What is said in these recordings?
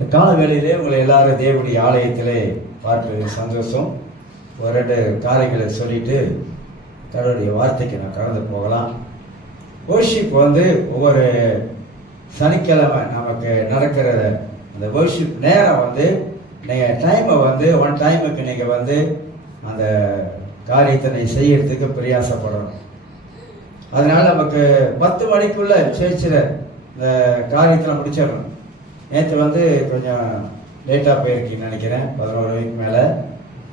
இந்த கால வேளையிலே உங்களை எல்லாரும் தேவனுடைய ஆலயத்திலே பார்ப்பது சந்தோஷம். ஒரு 2 காரியங்களை சொல்லிட்டு கடவுளுடைய வார்த்தைக்கு நான் கடந்து போகலாம். வர்ஷிப் ஒவ்வொரு சனிக்கிழமை நமக்கு நடக்கிற அந்த வர்ஷிப் நேரம் நீங்கள் டைமை ஒன் டைமுக்கு நீங்கள் அந்த காரியத்தை செய்யறதுக்கு பிரயாசப்படணும். அதனால் நமக்கு 10 மணிக்குள்ளே சேர்ச்சில் இந்த காரியத்தில் முடிச்சிடணும். நேற்று கொஞ்சம் லேட்டாக போயிருக்கீங்கன்னு நினைக்கிறேன், 11 மணிக்கு மேலே.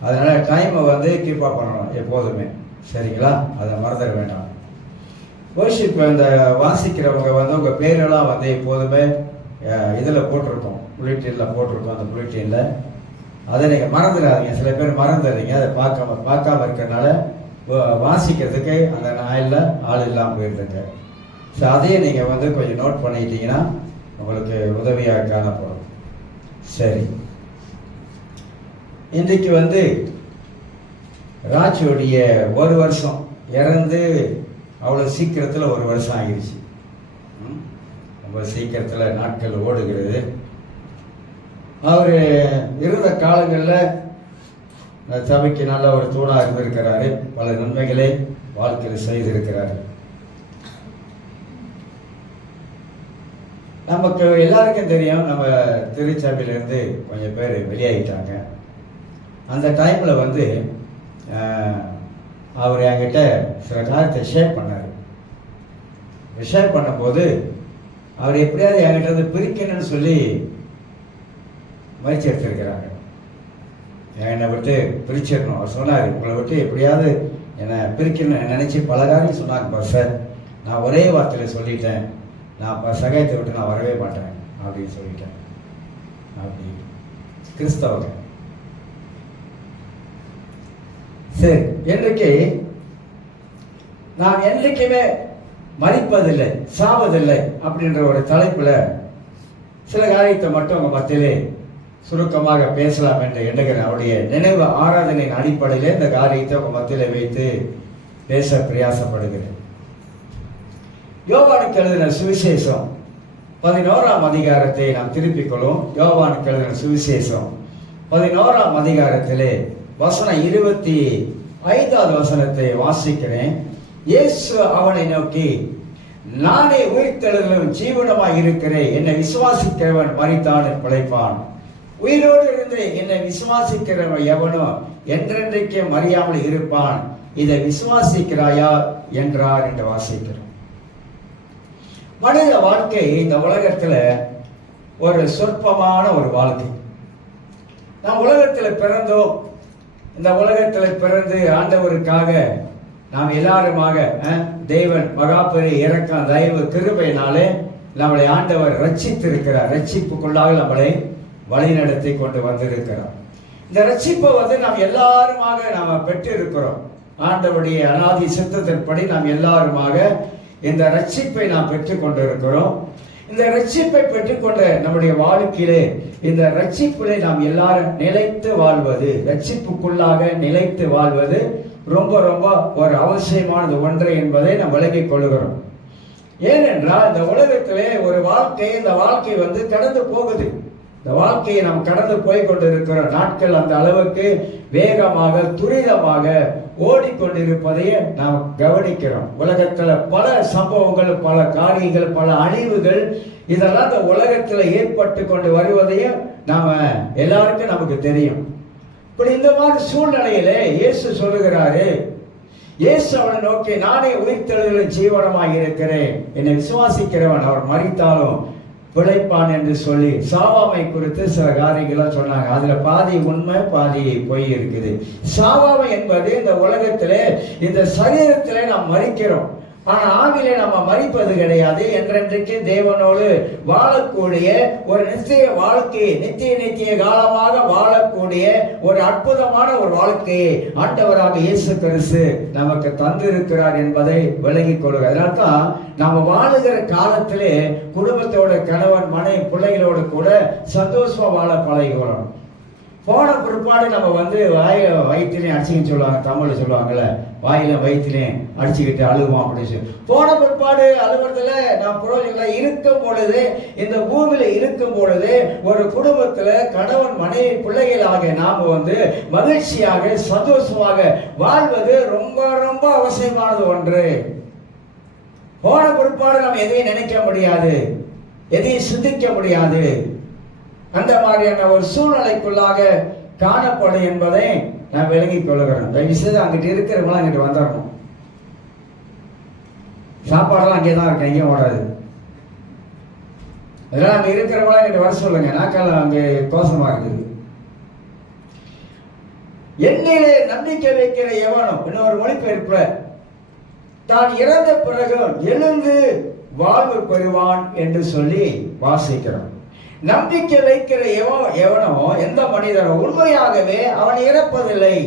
அதனால் டைமை கீப்பாக பண்ணணும் எப்போதுமே, சரிங்களா? அதை மறந்துட வேண்டாம். வர்ஷிப் இந்த வாசிக்கிறவங்க உங்கள் பேரெல்லாம் எப்போதுமே இதில் போட்டிருக்கோம், புல்லட்டினில் போட்டிருக்கோம். அந்த புல்லட்டினில் அதை நீங்கள் மறந்துடாதீங்க. சில பேர் மறந்துடுறீங்க, அதை பார்க்காம இருக்கிறதுனால வாசிக்கிறதுக்கு அந்த நாளில் ஆள் இல்லாமல் போயிடுதுங்க. ஸோ அதையே நீங்கள் கொஞ்சம் நோட் பண்ணிக்கிட்டீங்கன்னா உங்களுக்கு உதவியாக காணப்படும். சரி, இன்றைக்கு ராஜுடைய 1 வருஷம் இறந்து அவ்வளோ சீக்கிரத்தில் 1 வருஷம் ஆகிடுச்சு. ரொம்ப சீக்கிரத்தில் நாட்கள் ஓடுகிறது. அவர் இருந்த காலங்களில் சபைக்கு நல்ல ஒரு தூணாக இருந்திருக்கிறாரு. பல நன்மைகளை வாழ்க்கையில் செய்திருக்கிறாரு. நமக்கு எல்லாருக்கும் தெரியும், நம்ம திருச்சபையிலேருந்து கொஞ்சம் பேர் வெளியாகிட்டாங்க. அந்த டைமில் அவர் என்கிட்ட சில காரியத்தை ஷேர் பண்ணார். ஷேர் பண்ணும்போது அவர் எப்படியாவது என்கிட்ட பிரிக்கணும்னு சொல்லி முயற்சி எடுத்திருக்கிறாங்க. என்னை விட்டு பிரிச்சிடணும் அவர் சொன்னார். உங்களை விட்டு எப்படியாவது என்னை பிரிக்கணும்னு நினச்சி பல காரியம் சொன்னாங்க. சார், நான் ஒரே வார்த்தையில் சொல்லிட்டேன், நான் சகாயத்தை விட்டு நான் வரவே மாட்டேன் அப்படின்னு சொல்லிட்டேன். அப்படி கிறிஸ்தவங்க. சரி, என்றைக்கு நான் என்றைக்குமே மறிப்பதில்லை, சாவதில்லை அப்படின்ற ஒரு தலைப்புல சில காரியத்தை மட்டும் உங்க மத்தியிலே சுருக்கமாக பேசலாம் என்று எண்ணுகிறேன். அவருடைய நினைவு ஆராதனையின் அடிப்படையில் இந்த காரியத்தை உங்க மத்தியிலே வைத்து பேச பிரயாசப்படுகிறேன். யோவானுக்கு எழுதின சுவிசேஷம் 11ஆம் அதிகாரத்தை நாம் திருப்பிக் கொள்வோம். யோவானுக்கு எழுதின சுவிசேஷம் 11ஆம் அதிகாரத்திலே வசனம் 25வது வசனத்தை வாசிக்கிறேன். இயேசு அவனை நோக்கி, நானே உயிர்த்தெழுதலும் ஜீவனமாய் இருக்கிறேன். என்னை விசுவாசிக்கிறவன் மரித்தான் பிழைப்பான். உயிரோடு இருந்து என்னை விசுவாசிக்கிறவன் எவனோ என்றென்றைக்கு மறியாமல் இருப்பான். இதை விசுவாசிக்கிறாயா என்றார் என்று வாசிக்கிறோம். மனித வாழ்க்கை இந்த உலகத்துல ஒரு சொற்பமான ஒரு வாழ்க்கை. நாம் உலகத்தில் பிறந்தோம். இந்த உலகத்தில் பிறந்து ஆண்டவருக்காக நாம் எல்லாருமாக தேவன் மகாபெரிய இரக்கம், தயவு, கிருபையினாலே நம்மளை ஆண்டவர் ரட்சித்திருக்கிறார். ரட்சிப்புக்குள்ளாக நம்மளை வழிநடத்தி கொண்டு வந்திருக்கிறார். இந்த ரட்சிப்பை நாம் எல்லாருமாக நாம் பெற்று இருக்கிறோம். ஆண்டவருடைய அநாதி சித்தத்தின்படி நாம் எல்லாருமாக இந்த ரட்சிப்பை நாம் பெற்றுக் கொண்டிருக்கிறோம். இந்த ரட்சிப்பை பெற்றுக்கொண்ட நம்முடைய வாழ்க்கையிலே இந்த ரட்சிப்பிலே நாம் எல்லாரும் நிலைத்து வாழ்வது, ரட்சிப்புக்குள்ளாக நிலைத்து வாழ்வது ரொம்ப ரொம்ப ஒரு அவசியமானது ஒன்று என்பதை நாம் விளங்கிக் கொள்கிறோம். ஏனென்றால் இந்த உலகத்திலே ஒரு வாழ்க்கை, இந்த வாழ்க்கை கடந்து போகுது. இந்த வாழ்க்கையை நாம் கடந்து போய் கொண்டிருக்கிற நாட்கள் அந்த அளவுக்கு வேகமாக துரிதமாக ஓடிக்கொண்டிருப்பதையே நாம் கவனிக்கிறோம். உலகத்துல பல சம்பவங்கள், பல காரியங்கள், பல அழிவுகள் இதெல்லாம் இந்த உலகத்துல ஏற்பட்டு கொண்டு வருவதையும் நாம எல்லாருக்கும் நமக்கு தெரியும். இப்படி இந்த மாதிரி சூழ்நிலையிலே இயேசு சொல்லுகிறாரு, இயேசு அவனை நோக்கி, நானே உயிர்த்தெழுதலும் ஜீவனமாய் இருக்கிறேன். என்னை விசுவாசிக்கிறவன் அவர் மரித்தாலும் பிழைப்பான் என்று சொல்லி சாவாமை குறித்து சில காரியங்களை சொன்னாங்க. அதுல பாதி உண்மை, பாதி பொய் இருக்குது. சாவாமை என்பது இந்த உலகத்திலே இந்த சரீரத்திலே நாம் மரிக்கிறோம். ஆனா ஆவிலே நம்ம மரிப்பது கிடையாது. என்றென்றைக்கு தேவனோடு வாழக்கூடிய ஒரு நித்திய வாழ்க்கையை, நித்திய காலமாக வாழக்கூடிய ஒரு அற்புதமான ஒரு வாழ்க்கையை ஆண்டவராக இயேசு கிறிஸ்து நமக்கு தந்திருக்கிறார் என்பதை விளங்கிக் கொள்ளுங்க. அதனால்தான் நம்ம வாழுகிற காலத்திலே குடும்பத்தோட, கணவன் மனைவி பிள்ளைகளோடு கூட சந்தோஷமா வாழ பழகிக்கிறோம். போன பிற்பாடு நம்ம வந்து வயிற்றுலையும் அடிச்சுக்கின்னு சொல்லுவாங்க, தமிழில் சொல்லுவாங்கல்ல, வாயில வயிற்றுலையும் அடிச்சுக்கிட்டு அழுவோம் அப்படின்னு சொல்லி. போன பிற்பாடு அழுவுறதுல நான் புரோஜனம் இருக்கும் பொழுது, இந்த பூமியில இருக்கும் பொழுது ஒரு குடும்பத்துல கணவன் மனைவி பிள்ளைகளாக நாம வந்து மகிழ்ச்சியாக சந்தோஷமாக வாழ்வது ரொம்ப ரொம்ப அவசியமானது ஒன்று. போன பிற்பாடு நம்ம எதையும் நினைக்க முடியாது, எதையும் சிந்திக்க முடியாது. அந்த மாதிரியான ஒரு சூழ்நிலைக்குள்ளாக காணப்படும் என்பதை நான் விளங்கிக் கொள்கிறேன். தயவுசெய்து அங்கிட்டு இருக்கிறவங்களாம் அங்கிட்டு வந்துடணும். சாப்பாடெல்லாம் அங்கே தான் இருக்கு, எங்கேயும் ஓடாது. அதெல்லாம் அங்கே இருக்கிறவங்களாம் அங்கிட்டு வர சொல்லுங்க. நாக்கால் அங்கே கோஷமா இருக்குது. என்னிலே நம்பிக்கை வைக்கிற எவனும், இன்னொரு மொழிபெயர்ப்புல, தான் இறந்த பிறகு எழுந்து வாழ்வு பெறுவான் என்று சொல்லி வாசிக்கிறோம். நம்பிக்கை வைக்கிற எவனோ, எந்த மனிதனோ உண்மையாகவே அவன் இறப்பதில்லை.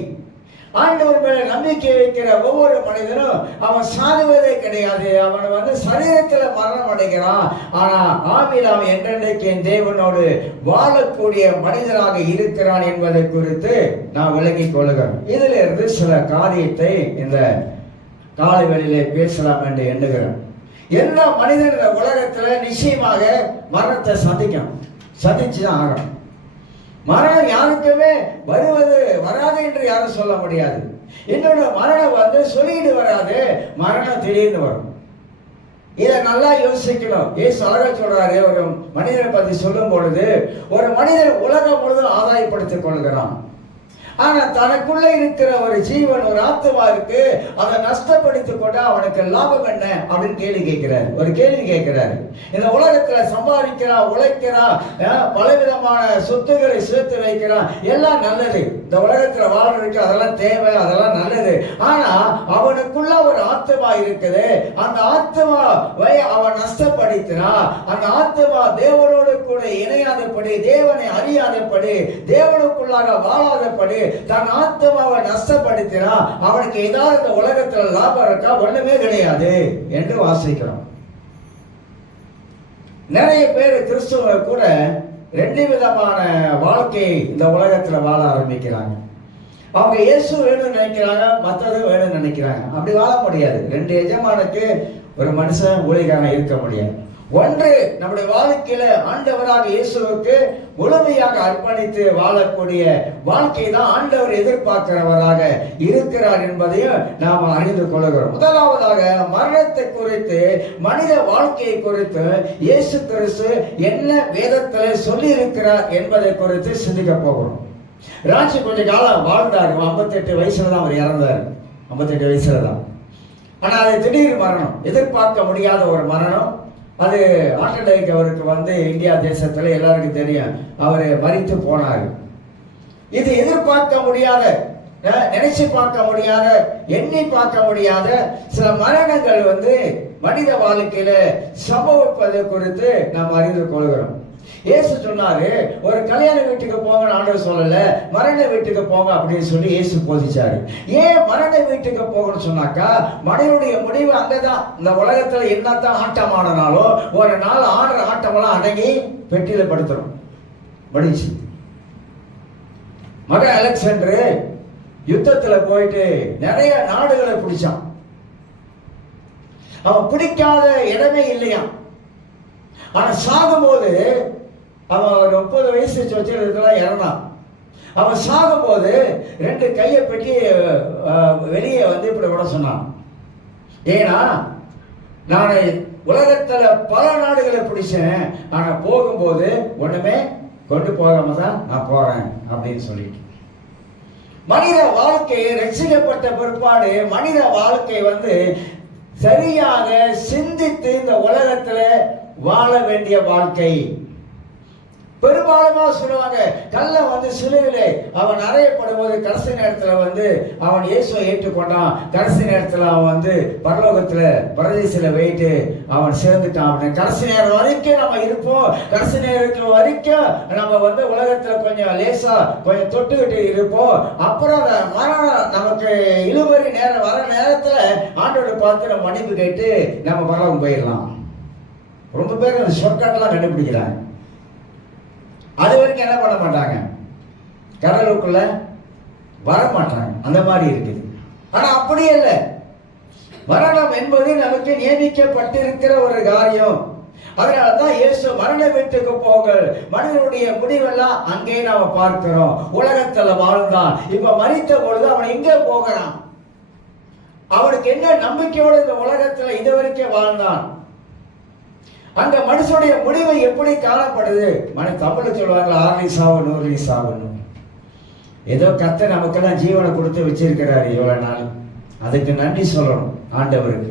ஆண்டவர் மேல நம்பிக்கை வைக்கிற ஒவ்வொரு மனிதனும் அவன் சாகுவதே கிடையாது. அவன் வந்து சரீரத்துல மரணம் அடைகிறான், ஆனா ஆவியில் அவன் என்றென்றைக்கு என் தேவனோடு வாழக்கூடிய மனிதனாக இருக்கிறான் என்பதை குறித்து நான் விளங்கிக் கொள்கிறேன். இதுல இருந்து சில காரியத்தை இந்த காலை வேளையிலே பேசலாம் என்று எண்ணுகிறேன். எல்லா மனிதன் இந்த உலகத்துல நிச்சயமாக மரணத்தை சந்திச்சுதான் ஆகணும். மரணம் யாருக்குமே வராது என்று யாரும் சொல்ல முடியாது. இன்னொரு மரணம் வந்து சொல்லிட்டு வராது, மரணம் திடீர்னு வரும். இதை நல்லா யோசிக்கணும். இயேசு அழகா சொல்றாரு, ஒரு மனிதனை பத்தி சொல்லும் பொழுது, ஒரு மனிதன் உலகம் முழுவதும் ஆதாயப்படுத்திக் கொள்கிறான், ஆனா தனக்குள்ள இருக்கிற ஒரு ஜீவன், ஒரு ஆத்மா இருக்கு, அதை நஷ்டப்படுத்திக் கொண்டா அவனுக்கு லாபம் என்ன அப்படின்னு கேள்வி கேட்கிறாரு. இந்த உலகத்துல சம்பாதிக்கிறான், உழைக்கிறான், பலவிதமான சொத்துக்களை சேர்த்து வைக்கிறான், எல்லாம் நல்லது. இந்த உலகத்துல வாழ்றதுக்கு அதெல்லாம் தேவை, அதெல்லாம் நல்லது. ஆனா அவனுக்குள்ள ஒரு ஆத்மா இருக்குது. அந்த ஆத்மாவை அவன் நஷ்டப்படுத்தினா, அந்த ஆத்மா தேவனோடு கூட இணையாதபடி, தேவனை அறியாதபடி, தேவனுக்குள்ளாக வாழாதபடி தன் ஆத்மாவை நஷ்டப்படுத்தினா அவனுக்கு ஏதாவது இந்த உலகத்துல லாபம் இருக்கா? ஒண்ணுமே கிடையாது என்று வாசிக்கிறோம். நிறைய பேர் கிறிஸ்துவ கூட ரெண்டு விதமான வாழ்க்கையை இந்த உலகத்துல வாழ ஆரம்பிக்கிறாங்க. அவங்க இயேசு வேணும்னு நினைக்கிறாங்க, மற்றதும் வேணும்னு நினைக்கிறாங்க. அப்படி வாழ முடியாது. ரெண்டு எஜமானுக்கு ஒரு மனுஷன் ஊழியக்காரன் இருக்க முடியாது. ஒன்று, நம்முடைய வாழ்க்கையில ஆண்டவராக இயேசுவுக்கு முழுமையாக அர்ப்பணித்து வாழக்கூடிய வாழ்க்கை தான் ஆண்டவர் எதிர்பார்க்கிறவராக இருக்கிறார் என்பதையும் நாம் அறிந்து கொள்கிறோம். முதலாவதாக மரணத்தை குறித்து, மனித வாழ்க்கையை குறித்து இயேசு கிறிஸ்து என்ன வேதத்தில் சொல்லி இருக்கிறார் என்பதை குறித்து சிந்திக்க போகிறோம். ராஜி கொஞ்ச காலம் வாழ்ந்தார். 58 வயசுல தான் அவர் இறந்தார். 58 வயசுல தான். ஆனா அது திடீர் மரணம், எதிர்பார்க்க முடியாத ஒரு மரணம். அது ஆண்டடைக்கு அவருக்கு வந்து இந்தியா தேசத்துல எல்லாருக்கும் தெரியும், அவர் மரித்து போனார். இது எதிர்பார்க்க முடியாத, நினைச்சு பார்க்க முடியாத, எண்ணி பார்க்க முடியாத சில மரணங்கள் வந்து மனித வாழ்க்கையில சம்பவிப்பது குறித்து நாம் அறிந்து கொள்கிறோம். இயேசு சொன்னாரு, ஒரு கல்யாண வீட்டுக்கு போங்க ஆண்டவர் சொல்லல, மரண வீட்டுக்கு போங்க அப்படின்னு சொல்லி இயேசு போதிச்சாரு. ஏன் மரண வீட்டுக்கு போகணும்னு சொன்னாக்கா, மனிதனுடைய முடிவு அங்கதான். இந்த உலகத்துல என்னத்தான் ஆட்டம் ஆடினாலும் ஒரு நாள் ஆடுற ஆட்டமெல்லாம் அடங்கி பெட்டியில படுத்துரும். படிச்சு மகன் அலெக்சாண்டர் யுத்தத்துல போயிட்டு நிறைய நாடுகளை பிடிச்சான். அவன் பிடிக்காத இடமே இல்லையா. ஆனா சாகும் போது அவன் 30 வயசு வச்சிருக்கலாம் இறந்தான். அவன் சாகும் போது 2 கையை பெட்டி வெளியே வந்து இப்படி விட சொன்னான். ஏன்னா, நான் உலகத்துல பல நாடுகளை பிடிச்சேன், ஆனா போகும்போது ஒண்ணுமே கொண்டு போகாம தான் நான் போறேன் அப்படின்னு சொல்லிட்டு. மனித வாழ்க்கை ரட்சிக்கப்பட்ட பிற்பாடு மனித வாழ்க்கை வந்து சரியாக சிந்தித்து இந்த உலகத்துல வாழ வேண்டிய வாழ்க்கை. பெரும்பாலுமா சொல்லுவாங்க, கல்ல வந்து சிலுவிலே அவன் அறையப்படும் போது கடைசி நேரத்துல வந்து அவன் இயேசுவை ஏற்றுக்கொண்டான். கடைசி நேரத்துல அவன் வந்து பரலோகத்துல பரதேசில போயிட்டு அவன் சேர்ந்துட்டான். அப்படின்னு கடைசி நேரம் வரைக்கும் நம்ம இருப்போம். கடைசி நேரத்துல வரைக்கும் நம்ம வந்து உலகத்துல கொஞ்சம் லேசா கொஞ்சம் தொட்டுக்கிட்டு இருப்போம். அப்புறம் மரணம் நமக்கு இழுபறி நேரம் வர நேரத்துல ஆண்டோட பார்த்து நம்ம மன்னிப்பு கேட்டு நம்ம பரலோகம் போயிடலாம். ரொம்ப பேர் அந்த ஷார்ட்கட்லாம் கண்டுபிடிக்கிறாங்க. அது வரைக்கும் என்ன பண்ண மாட்டாங்க, கடலுக்குள்ள வரமாட்டாங்க. அந்த மாதிரி இருக்குது. ஆனா அப்படி இல்லை. மரணம் என்பது நமக்கு நியமிக்கப்பட்டிருக்கிற ஒரு காரியம். அதனால்தான் இயேசு மரண வீட்டுக்கு போக, மனிதனுடைய முடிவெல்லாம் அங்கே நாம பார்க்கிறோம். உலகத்துல வாழ்ந்தான், இப்ப மரித்த பொழுது அவன் எங்கே போகிறான்? அவனுக்கு என்ன நம்பிக்கையோடு இந்த உலகத்துல இதுவரைக்கும் வாழ்ந்தான்? அந்த மனுஷனுடைய முடிவு எப்படி காணப்படுது? தமிழ்ல சொல்லுவாங்க, 6 சாவு 100 சாவுன்னு. ஏதோ கர்த்தர் நமக்கெல்லாம் ஜீவனை கொடுத்து வச்சிருக்கிறாரு இவ்வளவு நாள். அதுக்கு நன்றி சொல்லணும் ஆண்டவருக்கு.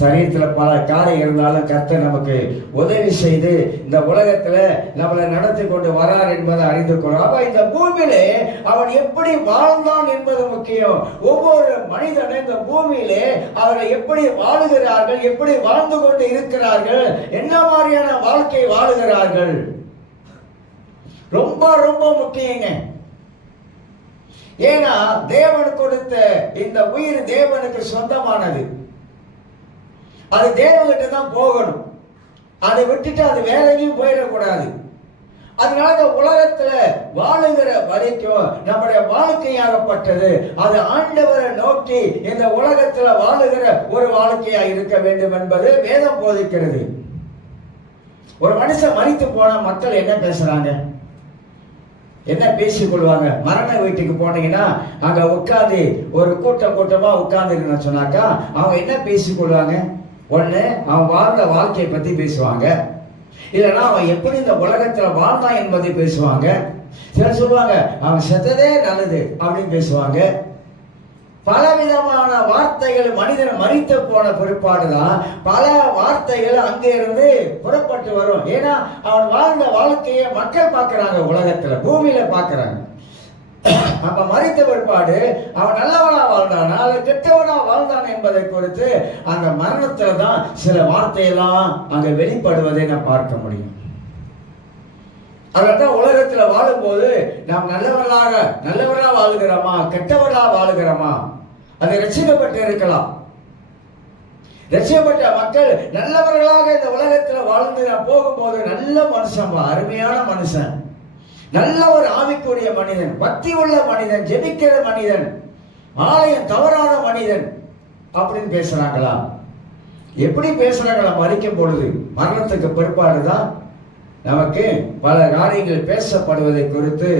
சரீரத்துல பல காரியம் இருந்தாலும் கர்த்தர் நமக்கு உதவி செய்து இந்த உலகத்துல நம்மளை நடத்தி கொண்டு வரார் என்பதை அறிந்து கொள்ளும். அப்ப இந்த பூமியிலே அவன் எப்படி வாழ்ந்தான் என்பது முக்கியம். ஒவ்வொரு மனிதனும் இந்த பூமியிலே அவர்கள் எப்படி வாழுகிறார்கள், எப்படி வாழ்ந்து கொண்டு இருக்கிறார்கள், என்ன மாதிரியான வாழ்க்கை வாழுகிறார்கள், ரொம்ப ரொம்ப முக்கியங்க. ஏன்னா தேவன் கொடுத்த இந்த உயிர் தேவனுக்கு சொந்தமானது. அது தேவகிட்ட தான் போகணும். அதை விட்டுட்டு அது வேற எங்கேயும் போயிடக்கூடாது. அதனால இந்த உலகத்துல வாழுகிற வரைக்கும் நம்முடைய வாழ்க்கையாகப்பட்டது அது ஆண்டவரை நோக்கி இந்த உலகத்துல வாழுகிற ஒரு வாழ்க்கையா இருக்க வேண்டும் என்பது வேதம் போதிக்கிறது. ஒரு மனுஷன் மரித்து போனா மக்கள் என்ன பேசுறாங்க, என்ன பேசிக் கொள்வாங்க? மரண வீட்டுக்கு போனீங்கன்னா அங்க உட்கார்ந்து ஒரு கூட்டமா உட்கார்ந்து சொன்னாக்கா அவங்க என்ன பேசிக் கொள்வாங்க? ஒண்ணு அவன் வாழ்ந்த வாழ்க்கையை பத்தி பேசுவாங்க, இல்லைன்னா அவன் எப்படி இந்த உலகத்துல வாழ்ந்தான் என்பதை பேசுவாங்க. சிலர் சொல்லுவாங்க அவன் செத்ததே நல்லது அப்படின்னு பேசுவாங்க. பலவிதமான வார்த்தைகள் மனிதன் மரித்து போன பிற்பாடுதான் பல வார்த்தைகள் அங்கே இருந்து புறப்பட்டு வரும். ஏன்னா அவன் வாழ்ந்த வாழ்க்கையை மக்கள் பார்க்கிறாங்க, உலகத்துல பூமியில பார்க்கிறாங்க. அப்ப மரித்த பிற்பாடு அவன் நல்லவனா வாழ்ந்தானா அல்ல கெட்டவனா வாழ்ந்தான் என்பதை குறித்து அந்த மரணத்துல தான் சில வார்த்தையெல்லாம் அங்க வெளிப்படுவதை நாம் பார்க்க முடியும். அதான் உலகத்துல வாழும்போது நாம் நல்லவர்களா வாழுகிறோமா கெட்டவர்களா வாழுகிறோமா? அது ரட்சிக்கப்பட்டு இருக்கலாம். ரட்சிக்கப்பட்ட மக்கள் நல்லவர்களாக இந்த உலகத்துல வாழ்ந்து போகும்போது நல்ல மனுஷன், அருமையான மனுஷன், நல்ல ஒரு ஆவிக்குரிய மனிதன், பக்தி உள்ள மனிதன், ஜெபிக்கிற மனிதன், ஆலயம் தவறான மனிதன் அப்படின்னு பேசுறாங்களா? எப்படி பேசுறாங்களா? மரிக்கும் பொழுது மரணத்துக்கு பிற்பாடுதான் நமக்கு பல காரியங்கள் பேசப்படுவதை குறித்து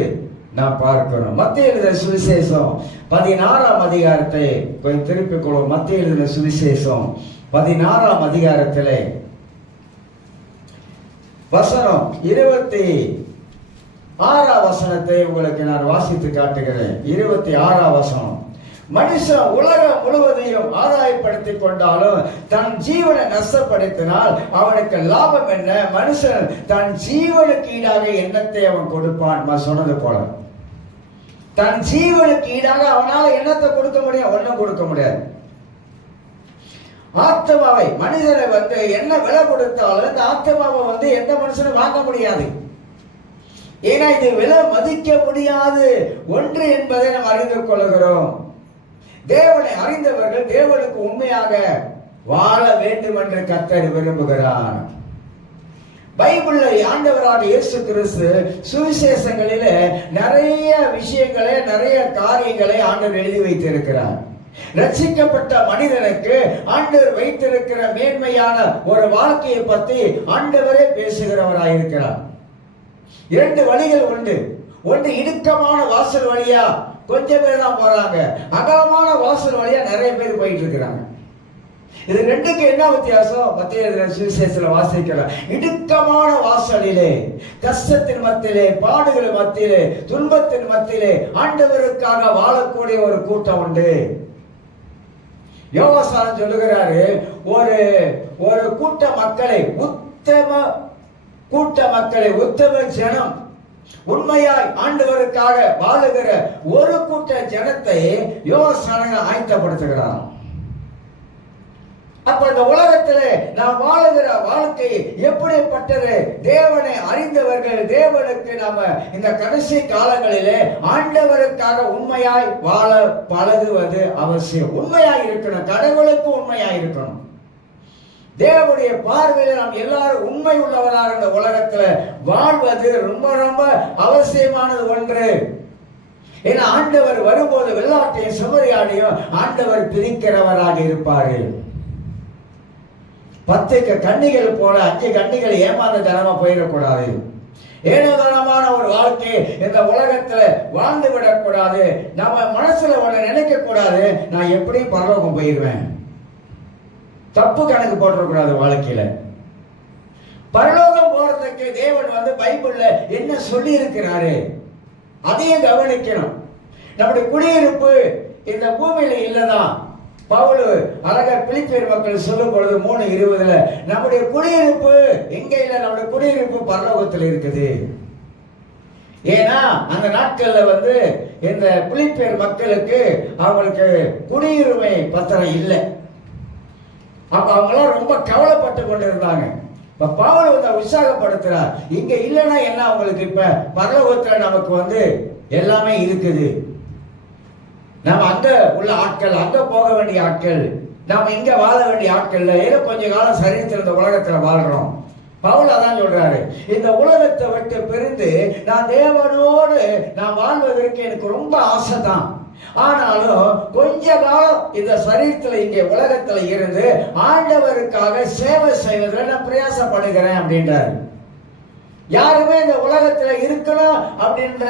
நாம் பார்க்கிறோம். மத்திய எழுதின சுவிசேஷம் 16ஆம் அதிகாரத்தை கொஞ்சம் திருப்பிக் கொள்வோம். மத்திய எழுதின சுவிசேஷம் 16ஆம் அதிகாரத்திலே வசனம் 26ஆம் வசனத்தை உங்களுக்கு நான் வாசித்து காட்டுகிறேன். 26ஆம் வசனம். மனுஷன் உலகம் முழுவதையும் ஆதாயப்படுத்திக் கொண்டாலும் தன் ஜீவனை நஷ்டப்படுத்தினால் அவனுக்கு லாபம் என்ன? மனுஷன் தன் ஜீவனுக்கு ஈடாக எண்ணத்தை அவன் கொடுப்பான். சொன்னது போல தன் ஜீவனுக்கு ஈடாக அவனால எண்ணத்தை கொடுக்க முடியும், ஒன்றும் கொடுக்க முடியாது. ஆத்மாவை மனிதனை என்ன விலை கொடுத்தாலும் இந்த ஆத்மாவை எந்த மனுஷனும் வாங்க முடியாது. ஏன்னா இது விலை மதிக்க முடியாது ஒன்று என்பதை நாம் அறிந்து கொள்கிறோம். தேவனை அறிந்தவர்கள் தேவனுக்கு உண்மையாக வாழ வேண்டும் என்று கர்த்தர் விரும்புகிறார். பைபிள்ல ஆண்டவராக இயேசு கிறிஸ்து சுவிசேஷங்களில நிறைய விஷயங்களை, நிறைய காரியங்களை ஆண்டவர் எழுதி வைத்திருக்கிறார். ரட்சிக்கப்பட்ட மனிதனுக்கு ஆண்டவர் வைத்திருக்கிற மேன்மையான ஒரு வாழ்க்கையை பற்றி ஆண்டவரே பேசுகிறவராயிருக்கிறார். 2 வழிகள் உண்டு. ஒன்று இடுக்கமான வாசல் வழியா கொஞ்சம் பேர் தான் போறாங்க, அகலமான வாசல் வழியா நிறைய பேர் போயிட்டு இருக்கிறாங்க. இது ரெண்டுக்கு என்ன வித்தியாசம்? மத்திய சுவிசேஷத்துல வாசிக்கலாம். இடுக்கமான வாசலிலே, கஷ்டத்தின் மத்தியிலே, பாடுகள் மத்தியிலே, துன்பத்தின் மத்தியிலே ஆண்டவருக்காக வாழக்கூடிய ஒரு கூட்டம் உண்டு. யோவான் சொல்லுகிறாரு, ஒரு கூட்ட மக்களை, உத்தம கூட்ட மக்களை, உத்தம ஜனம், உண்மையாய் ஆண்டவருக்காக வாழுகிற ஒரு கூட்ட ஜனத்தை யோவான் ஆயத்தப்படுத்துகிறார். அப்ப இந்த உலகத்திலே நாம் வாழுகிற வாழ்க்கை எப்படிப்பட்டது? தேவனை அறிந்தவர்கள் தேவனுக்கு நாம இந்த கடைசி காலங்களிலே ஆண்டவருக்காக உண்மையாய் வாழ பழகுவது அவசியம். உண்மையாய் இருக்கணும், கடவுளுக்கு உண்மையாய் இருக்கணும். தேவனுடைய பார்வையில நாம் எல்லாரும் உண்மை உள்ளவராக இந்த உலகத்துல வாழ்வது ரொம்ப ரொம்ப அவசியமானது ஒன்று. ஏன்னா ஆண்டவர் வரும்போது வெள்ளாட்டையும் செம்மறியாடையும் ஆண்டவர் பிரிக்கிறவராக இருப்பாரு. 10 கன்னிகள் போல 5 கன்னிகள் ஏமாந்த தனமா போயிடக்கூடாது. ஏனோதானமான ஒரு வாழ்க்கை இந்த உலகத்துல வாழ்ந்து விடக்கூடாது. நம்ம மனசுல ஒண்ணு நினைக்க கூடாது, நான் எப்படி பரலோகம் போயிடுவேன். தப்பு கணக்கு போட்டுறக்கூடாது வாழ்க்கையில. பரலோகம் போறதுக்கு தேவன் பைபிள்ல என்ன சொல்லி இருக்கிறாரு அதையும் கவனிக்கணும். நம்முடைய குடியிருப்பு இந்த பூமியில இல்லதான். பவுல் அழகா பிலிப்பியர் மக்கள் சொல்லும் பொழுது 3:20 நம்முடைய குடியிருப்பு எங்க இல்ல, நம்முடைய குடியிருப்பு பரலோகத்தில் இருக்குது. ஏன்னா அந்த நாட்கள்ல இந்த பிலிப்பியர் மக்களுக்கு அவங்களுக்கு குடியுரிமை பத்திரம் இல்லை. அப்ப அவங்களாம் ரொம்ப கவலைப்பட்டு கொண்டு இருந்தாங்க. இப்ப பவுல் உற்சாகப்படுத்துறார், இங்க இல்லைன்னா என்ன அவங்களுக்கு, இப்ப பரலோகத்துல நமக்கு எல்லாமே இருக்குது. நம்ம அங்க உள்ள ஆட்கள், அங்க போக வேண்டிய ஆட்கள், நாம இங்க வாழ வேண்டிய ஆட்கள். ஏதோ கொஞ்ச காலம் சரீரத்தில் இந்த உலகத்துல வாழ்றோம். பவுல் அதான் சொல்றாரு, இந்த உலகத்தை விட்டு பிரிந்து நான் தேவனோடு நான் வாழ்வதற்கு எனக்கு ரொம்ப ஆசை தான். ஆனாலும் கொஞ்ச காலம் இந்த சரீரத்துல இங்க உலகத்துல இருந்து ஆண்டவருக்காக சேவை செய்வதில் நான் பிரயாசப்படுகிறேன் அப்படின்றாரு. யாருமே இந்த உலகத்துல இருக்கணும் அப்படின்ற,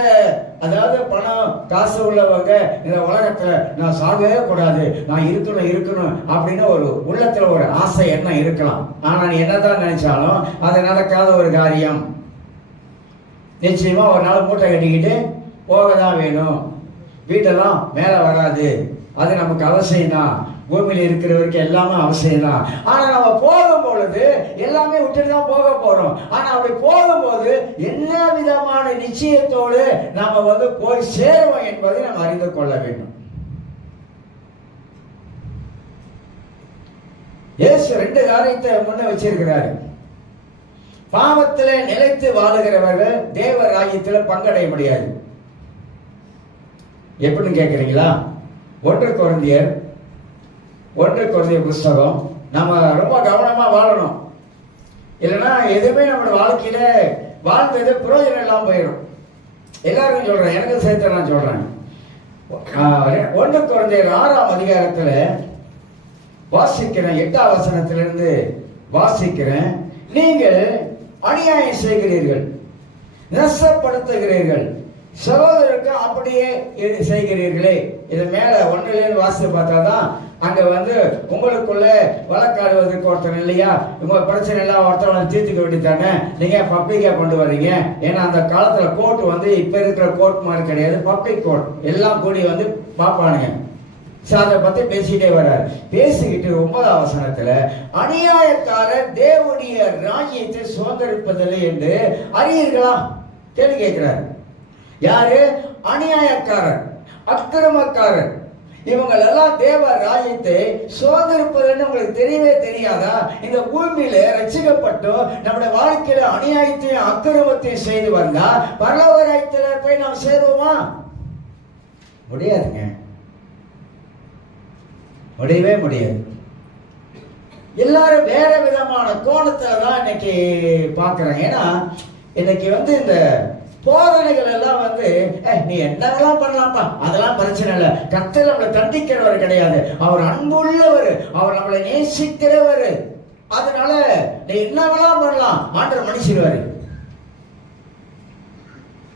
அதாவது பணம் காசு உள்ளவங்க இந்த உலகத்துல நான் சாகவே கூடாது, நான் இருக்கணும் அப்படின்னு ஒரு உள்ளத்துல ஒரு ஆசை எண்ணம் இருக்கலாம். ஆனா நீ என்னதான் நினைச்சாலும் அது நடக்காத ஒரு காரியம். நிச்சயமா ஒரு நாள் மூட்டை கட்டிக்கிட்டு போகதான் வேணும். வீட்டெல்லாம் மேல வராது, அது நமக்கு அவசியம் தான். பூமியில இருக்கிறவருக்கு எல்லாமே அவசியம் தான். ஆனா நம்ம போகும் பொழுது எல்லாமே விட்டுட்டு தான் போக போறோம். ஆனா அப்படி போகும்போது என்ன விதமான நிச்சயத்தோடு நாம போய் சேருவோம் என்பதை நாம் அறிந்து கொள்ள வேண்டும். இயேசு 2 காரியத்தை முன்ன வச்சிருக்கிறாரு. பாவத்திலே நிலைத்து வாழுகிறவர்கள் தேவ ராஜ்யத்தில் பங்கடைய முடியாது. எப்படின்னு கேட்கிறீங்களா? 1 கொரிந்தியர் புஸ்தகம் நம்ம ரொம்ப கவனமா வாழணும். இல்லைன்னா எதுவுமே நம்ம வாழ்க்கையில வாழ்ந்தது பிரயோஜனம் எல்லாம் போயிடும். எல்லாருக்கும் சொல்றேன், எனக்கு சேர்த்து நான் சொல்றேன். 1 கொரிந்தியர் 6ஆம் அதிகாரத்துல வாசிக்கிறேன், 8ஆம் வசனத்திலிருந்து வாசிக்கிறேன். நீங்கள் அநியாயம் செய்கிறீர்கள், நஷ்டப்படுத்துகிறீர்கள், சகோதரருக்கு அப்படியே செய்கிறீர்களே. இது மேல 1லேருந்து வாசித்து பார்த்தாதான் அங்க உங்களுக்குள்ள வழக்காடுவதற்கு ஒருத்தர் இல்லையா, உங்க பிரச்சனை எல்லாம் ஒருத்தர் தீர்த்துக்க வேண்டியதானே, நீங்க பப்ளிக்கா கொண்டு வர்றீங்க. ஏன்னா அந்த காலத்துல கோர்ட் இப்ப இருக்கிற கோர்ட் மாதிரி கிடையாது, பப்ளிக் கோர்ட். எல்லாம் கூடி பாப்பானுங்க. அதை பத்தி பேசிட்டே வர்றாரு. பேசிக்கிட்டு 9ஆம் வசனத்துல அநியாயக்காரர் தேவனுடைய ராஜ்யத்தை சுதந்திரிப்பதில்லை என்று அறியீர்களா கேள்வி கேட்கிறார். யாரு? அநியாயக்காரர், அக்கிரமக்காரர். இவங்களெல்லாம் தேவ ராஜ்யத்தை சுதந்திரிப்பதுன்னு உங்களுக்கு தெரியவே தெரியாதா? இந்த பூமியில ரட்சிக்கப்பட்டோம், நம்முடைய வாழ்க்கையில அநியாயத்தையும் அக்கிரமத்தையும் செய்து வந்தா பரலோக ராஜ்யத்துல போய் நாம் சேருவோமா? முடியாதுங்க, முடியவே முடியாது. எல்லாரும் வேற விதமான கோணத்துல தான் இன்னைக்கு பாக்குறாங்க. ஏன்னா இன்னைக்கு இந்த போதனைகள் எல்லாம் நீ என்னெல்லாம் பண்ணலாம்ப்பா, அதெல்லாம் பிரச்சனை இல்லை. கர்த்தர் நம்மளை தண்டிக்கிறவர் கிடையாது, அவர் அன்புள்ளவர், அவர் நம்மளை நேசிக்கிறவர். அதனால நீ என்னவெல்லாம் பண்ணலாம், ஆண்டவர் மன்னிச்சிடுவாரு.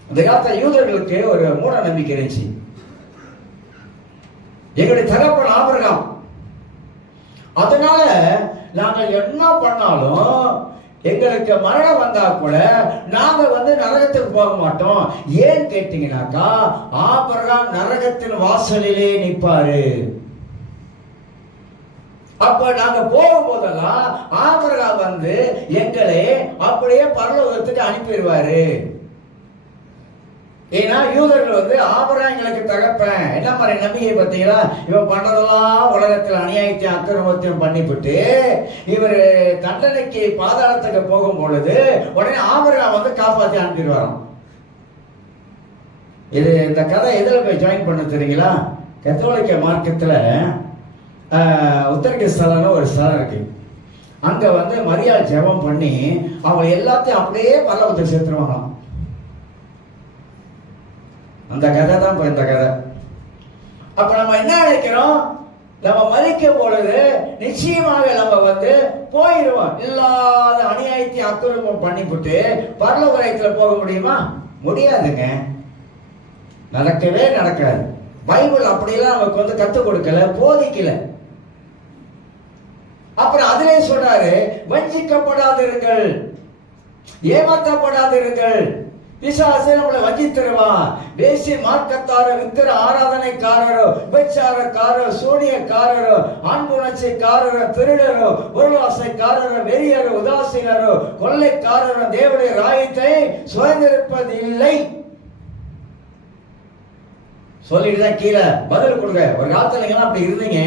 அந்த காலத்துல யூதர்களுக்கு ஒரு மூட நம்பிக்கை இருந்துச்சு. எங்களுடைய தகப்பன் ஆபிரகாம், அதனால நாங்கள் என்ன பண்ணாலும் எங்களுக்கு மரணம் வந்தா கூட நாங்க நரகத்துக்கு போக மாட்டோம். ஏன் கேட்டீங்கன்னாக்கா, ஆபிரகாம் நரகத்தின் வாசலிலே நிற்பாரு. அப்ப நாங்க போகும்போதெல்லாம் ஆபிரகாம் எங்களை அப்படியே பரலோகத்துக்கு அனுப்பிடுவாரு. ஏன்னா யூதர்கள் ஆபிரகாம் எங்களுக்கு தகப்பன். என்ன மாதிரி நம்பிக்கை பார்த்தீங்களா? இவன் பண்றதெல்லாம் உலகத்தில் அநியாயத்தையும் அக்கிரமத்தையும் பண்ணிவிட்டு இவர் தண்டனைக்கு பாதாளத்துக்கு போகும் பொழுது உடனே ஆபிரகாம் காப்பாற்றி அனுப்பிடுவாராம். இது இந்த கதை எதில் போய் ஜாயின் பண்ண தெரியுங்களா? கத்தோலிக்க மார்க்கத்தில் உத்தரகிஸ்தான ஒரு ஸ்தலம் இருக்கு. அங்க வந்து மரியாள் ஜெபம் பண்ணி அவங்க எல்லாத்தையும் அப்படியே பரலோகத்தை சேர்த்துருவாங்களாம். அந்த கதை தான் இப்போ இந்த கதை. அப்ப நம்ம என்ன நினைக்கிறோம், நம்ம மறிக்கும் பொழுது நிச்சயமாக நம்ம வந்து போயிடுவோம். இல்லாத அநியாயத்தை அக்கிரமம் பண்ணிவிட்டு பரலோகத்துல போக முடியுமா? முடியாதுங்க, நடக்கவே நடக்காது. பைபிள் அப்படியெல்லாம் நமக்கு வந்து கற்றுக் கொடுக்கல, போதிக்கல. அப்புறம் அதிலே சொல்றாரு, வஞ்சிக்கப்படாதிருங்கள், ஏமாற்றப்படாதிருங்கள். பிசாசு நம்மளை வஞ்சித்திருவான். வேசி மார்க்கத்தாரோ, விக்கிர ஆராதனைக்காரரோ, விபச்சாரக்காரோ, சூனியக்காரரோ, ஆண்புணர்ச்சிக்காரரோ, திருடரோ, பொருளாசைக்காரரோ, வெறியரோ, உதாசீனரோ, கொள்ளைக்காரரோ தேவனுடைய ராயத்தை சுதந்திரிப்பது இல்லை. சொல்லிட்டு தான் கீழே பதில் கொடுங்க. ஒரு காலத்துல நீங்க அப்படி இருந்தீங்க.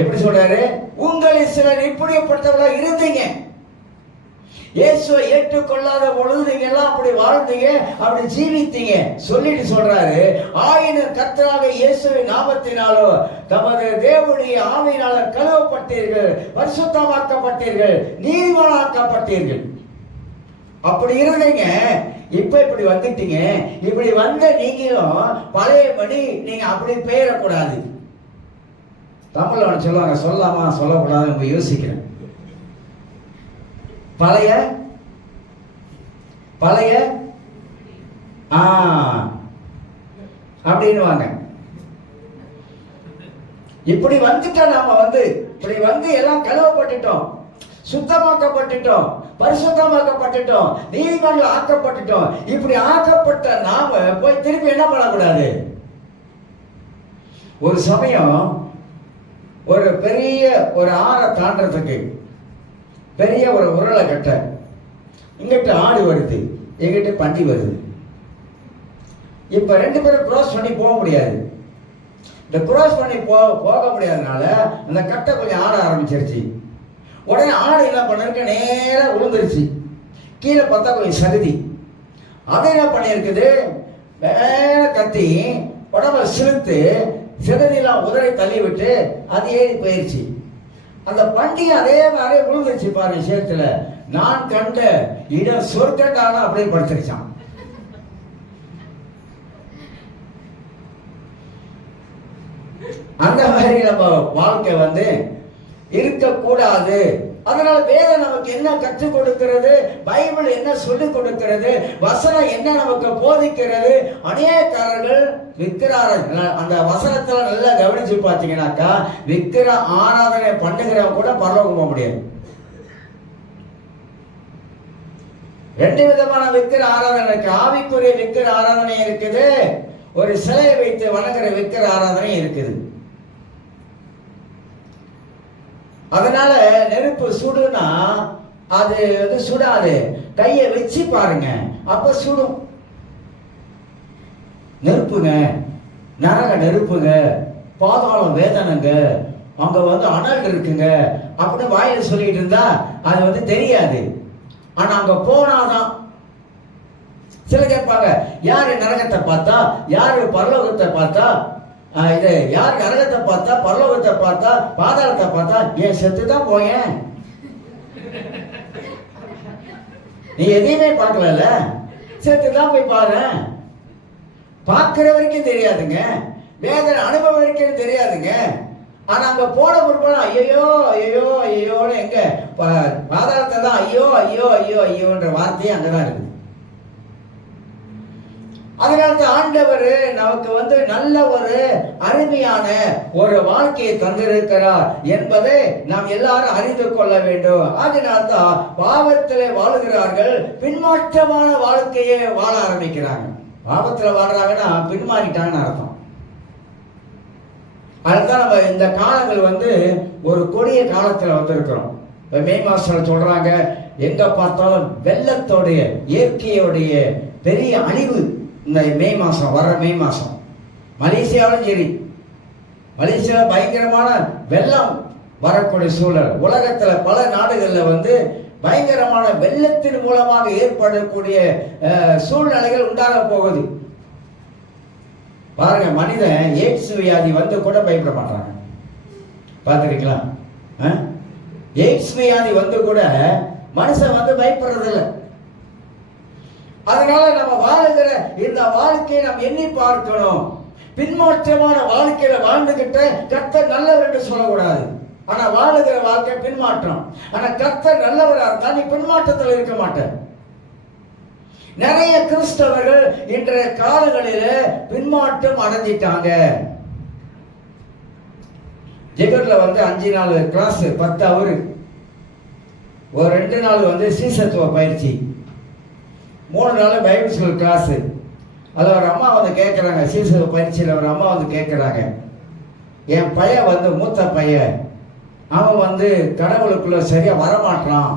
எப்படி சொல்றாரு, உங்களில் சிலர் இப்படிப்பட்டவர்களா இருந்தீங்க. இயேசுவை ஏற்றுக்கொள்ளாத பொழுது நீங்க எல்லாம் அப்படி வாழ்ந்தீங்க, அப்படி ஜீவித்தீங்க சொல்லிட்டு சொல்றாரு, ஆயினும் கர்த்தராகிய இயேசுவின் நாமத்தினாலோ தமது தேவனுடைய ஆவியினால கழுவப்பட்டீர்கள், பரிசுத்தமாக்கப்பட்டீர்கள், நீதிமானாக்கப்பட்டீர்கள். அப்படி இருந்தீங்க. இப்ப இப்படி வந்துட்டீங்க. இப்படி வந்த நீங்களும் பழையபடி நீங்க அப்படி பெயரக்கூடாது. தமிழ்ல சொல்லுவாங்க, சொல்லாமா சொல்லக்கூடாது யோசிக்கிறேன். பழைய பழைய அப்படின்னுவாங்க. இப்படி வந்துட்டா நாம வந்து இப்படி வந்து எல்லாம் கழுவப்பட்டுட்டோம், சுத்தமாக்கப்பட்டுட்டோம், பரிசுத்தமாக்கப்பட்டுட்டோம், நீதிமன்றம் ஆக்கப்பட்டுட்டோம். இப்படி ஆக்கப்பட்ட நாம போய் திருப்பி என்ன பண்ணக்கூடாது. ஒரு சமயம் ஒரு பெரிய ஒரு ஆறை தாண்டறதுக்கு பெரிய ஒரு உருளை கட்ட, இங்கிட்ட ஆடு வருது, எங்கிட்ட பன்றி வருது. இப்ப ரெண்டு பேரும் கிராஸ் பண்ணி போக முடியாது. இந்த கிராஸ் பண்ணி போக முடியாதனால அந்த கட்டை கொஞ்சம் ஆட ஆரம்பிச்சிருச்சு. உடனே ஆடு என்ன பண்ணிருக்க, நேரா விழுந்துருச்சு. கீழே பார்த்தா கொஞ்சம் சகுதி. அதை என்ன பண்ணிருக்குது, வேற கத்தி உடம்புல சிறுத்து சிறுதியெல்லாம் உதரை தள்ளி விட்டு அது ஏறி போயிருச்சு. அந்த பண்டிகை அதே மாதிரி விழுந்துருச்சு பாருங்க சேத்துல. நான் கண்ட இடம் சொர்க்கட்டான அப்படியே படுத்துருச்சான். அந்த மாதிரி நம்ம வாழ்க்கை வந்து இருக்கக்கூடாது. அதனால வேதம் நமக்கு என்ன கற்றுக் கொடுக்கிறது, பைபிள் என்ன சொல்லிக் கொடுக்கிறது, வசனம் என்ன நமக்கு போதிக்கிறது. அநேகக்காரர்கள் அந்த வசனத்துல நல்லா கவனிச்சு பார்த்தீங்கன்னாக்கா, விக்கிர ஆராதனை பண்ணுகிறவங்க கூட பரலோகம் போக முடியாது. ரெண்டு விதமான விக்கிர ஆராதனை இருக்கு. ஆவிக்குரிய விக்கிர ஆராதனை இருக்குது, ஒரு சிலையை வைத்து வணங்குற விக்கிர ஆராதனை இருக்குது. அதனால நெருப்பு சுடுனா அது வந்து சுடாது, கையை வச்சு பாருங்க, அப்ப சுடும். நெருப்புங்க, நரக நெருப்புங்க, பாதாளம் வேதனைங்க, அங்க வந்து அனல் இருக்குங்க அப்படின்னு வாயில சொல்லிட்டு இருந்தா அது வந்து தெரியாது. ஆனா அங்க போனாதான். சில கேட்பாங்க, யாரு நரகத்தை பார்த்தா, யாரு பரலோகத்தை பார்த்தா, இது யார் நரகத்தை பார்த்தா, பரலோகத்தை பார்த்தா, பாதாளத்தை பார்த்தா, ஏன் செத்துதான் போயேன், நீ எதையுமே பார்க்கல, செத்துதான் போய் பாரு. பார்க்கிற வரைக்கும் தெரியாதுங்க, வேதனை அனுபவம் வரைக்கும் தெரியாதுங்க. ஆனா அங்க போன பொறுப்பான ஐயோ ஐயோ ஐயோன்னு எங்க பாதாளத்தை தான் ஐயோ ஐயோ ஐயோ ஐயோன்ற வார்த்தையே அங்கதான் இருக்கு. அதனால ஆண்டவர் நமக்கு வந்து நல்ல ஒரு அருமையான ஒரு வாழ்க்கையை தந்திருக்கிறார் என்பதை நாம் எல்லாரும் அறிந்து கொள்ள வேண்டும். அதனால்தான் பாவத்திலே வாழுகிறார்கள், பின்மாற்றமான வாழ்க்கையை வாழ ஆரம்பிக்கிறாங்க. பாவத்தில் வாழ்றாங்கன்னா பின்மாறிட்டாங்கன்னு அர்த்தம். அதுதான் நம்ம இந்த காலங்கள் வந்து ஒரு கொடிய காலத்தில் வந்திருக்கிறோம். மே மாசம் சொல்றாங்க, எங்க பார்த்தாலும் வெள்ளத்தோடைய இயற்கையோடைய பெரிய அழிவு. இந்த மே மாசம், வர்ற மே மாசம் மலேசியாவிலும் சரி, மலேசியா பயங்கரமான வெள்ளம் வரக்கூடிய சூழல். உலகத்துல பல நாடுகள்ல வந்து பயங்கரமான வெள்ளத்தின் மூலமாக ஏற்படக்கூடிய சூழ்நிலைகள் உண்டாக போகுது. பாருங்க, மனிதன் எய்ட்ஸ் வியாதி வந்து கூட பயப்பட மாட்டாங்க. பார்த்துருக்கீங்களா? எய்ட்ஸ் வியாதி வந்து கூட மனுஷன் வந்து பயப்படுறதில்லை. அதனால நம்ம வாழுகிற இந்த வாழ்க்கையை நாம் எண்ணி பார்க்கணும். பின்மாற்றமான வாழ்க்கையில வாழ்ந்துகிட்ட கர்த்தர் நல்லவர் என்று சொல்லக்கூடாது. ஆனா வாழுகிற வாழ்க்கை பின்மாற்றம். ஆனா கர்த்தர் நல்லவரா இருந்தா நீ பின்மாற்றத்தில் இருக்க மாட்ட. நிறைய கிறிஸ்தவர்கள் இன்றைய காலங்களில பின்மாற்றம் அடைஞ்சிட்டாங்க. ஜெகர்ல வந்து 5 நாள் கிளாஸ் 10 ஹவர், ஒரு 2 நாள் வந்து சீசத்துவ பயிற்சி, 3 நாள் பைபிள் ஸ்கூல் கிளாஸ். அதில் ஒரு அம்மா வந்து கேட்குறாங்க, சீசத்துவ பயிற்சியில் ஒரு அம்மா வந்து கேட்குறாங்க, என் பையன் வந்து மூத்த பையன், அவன் வந்து கடவுளுக்குள்ள சரியா வரமாட்டான்,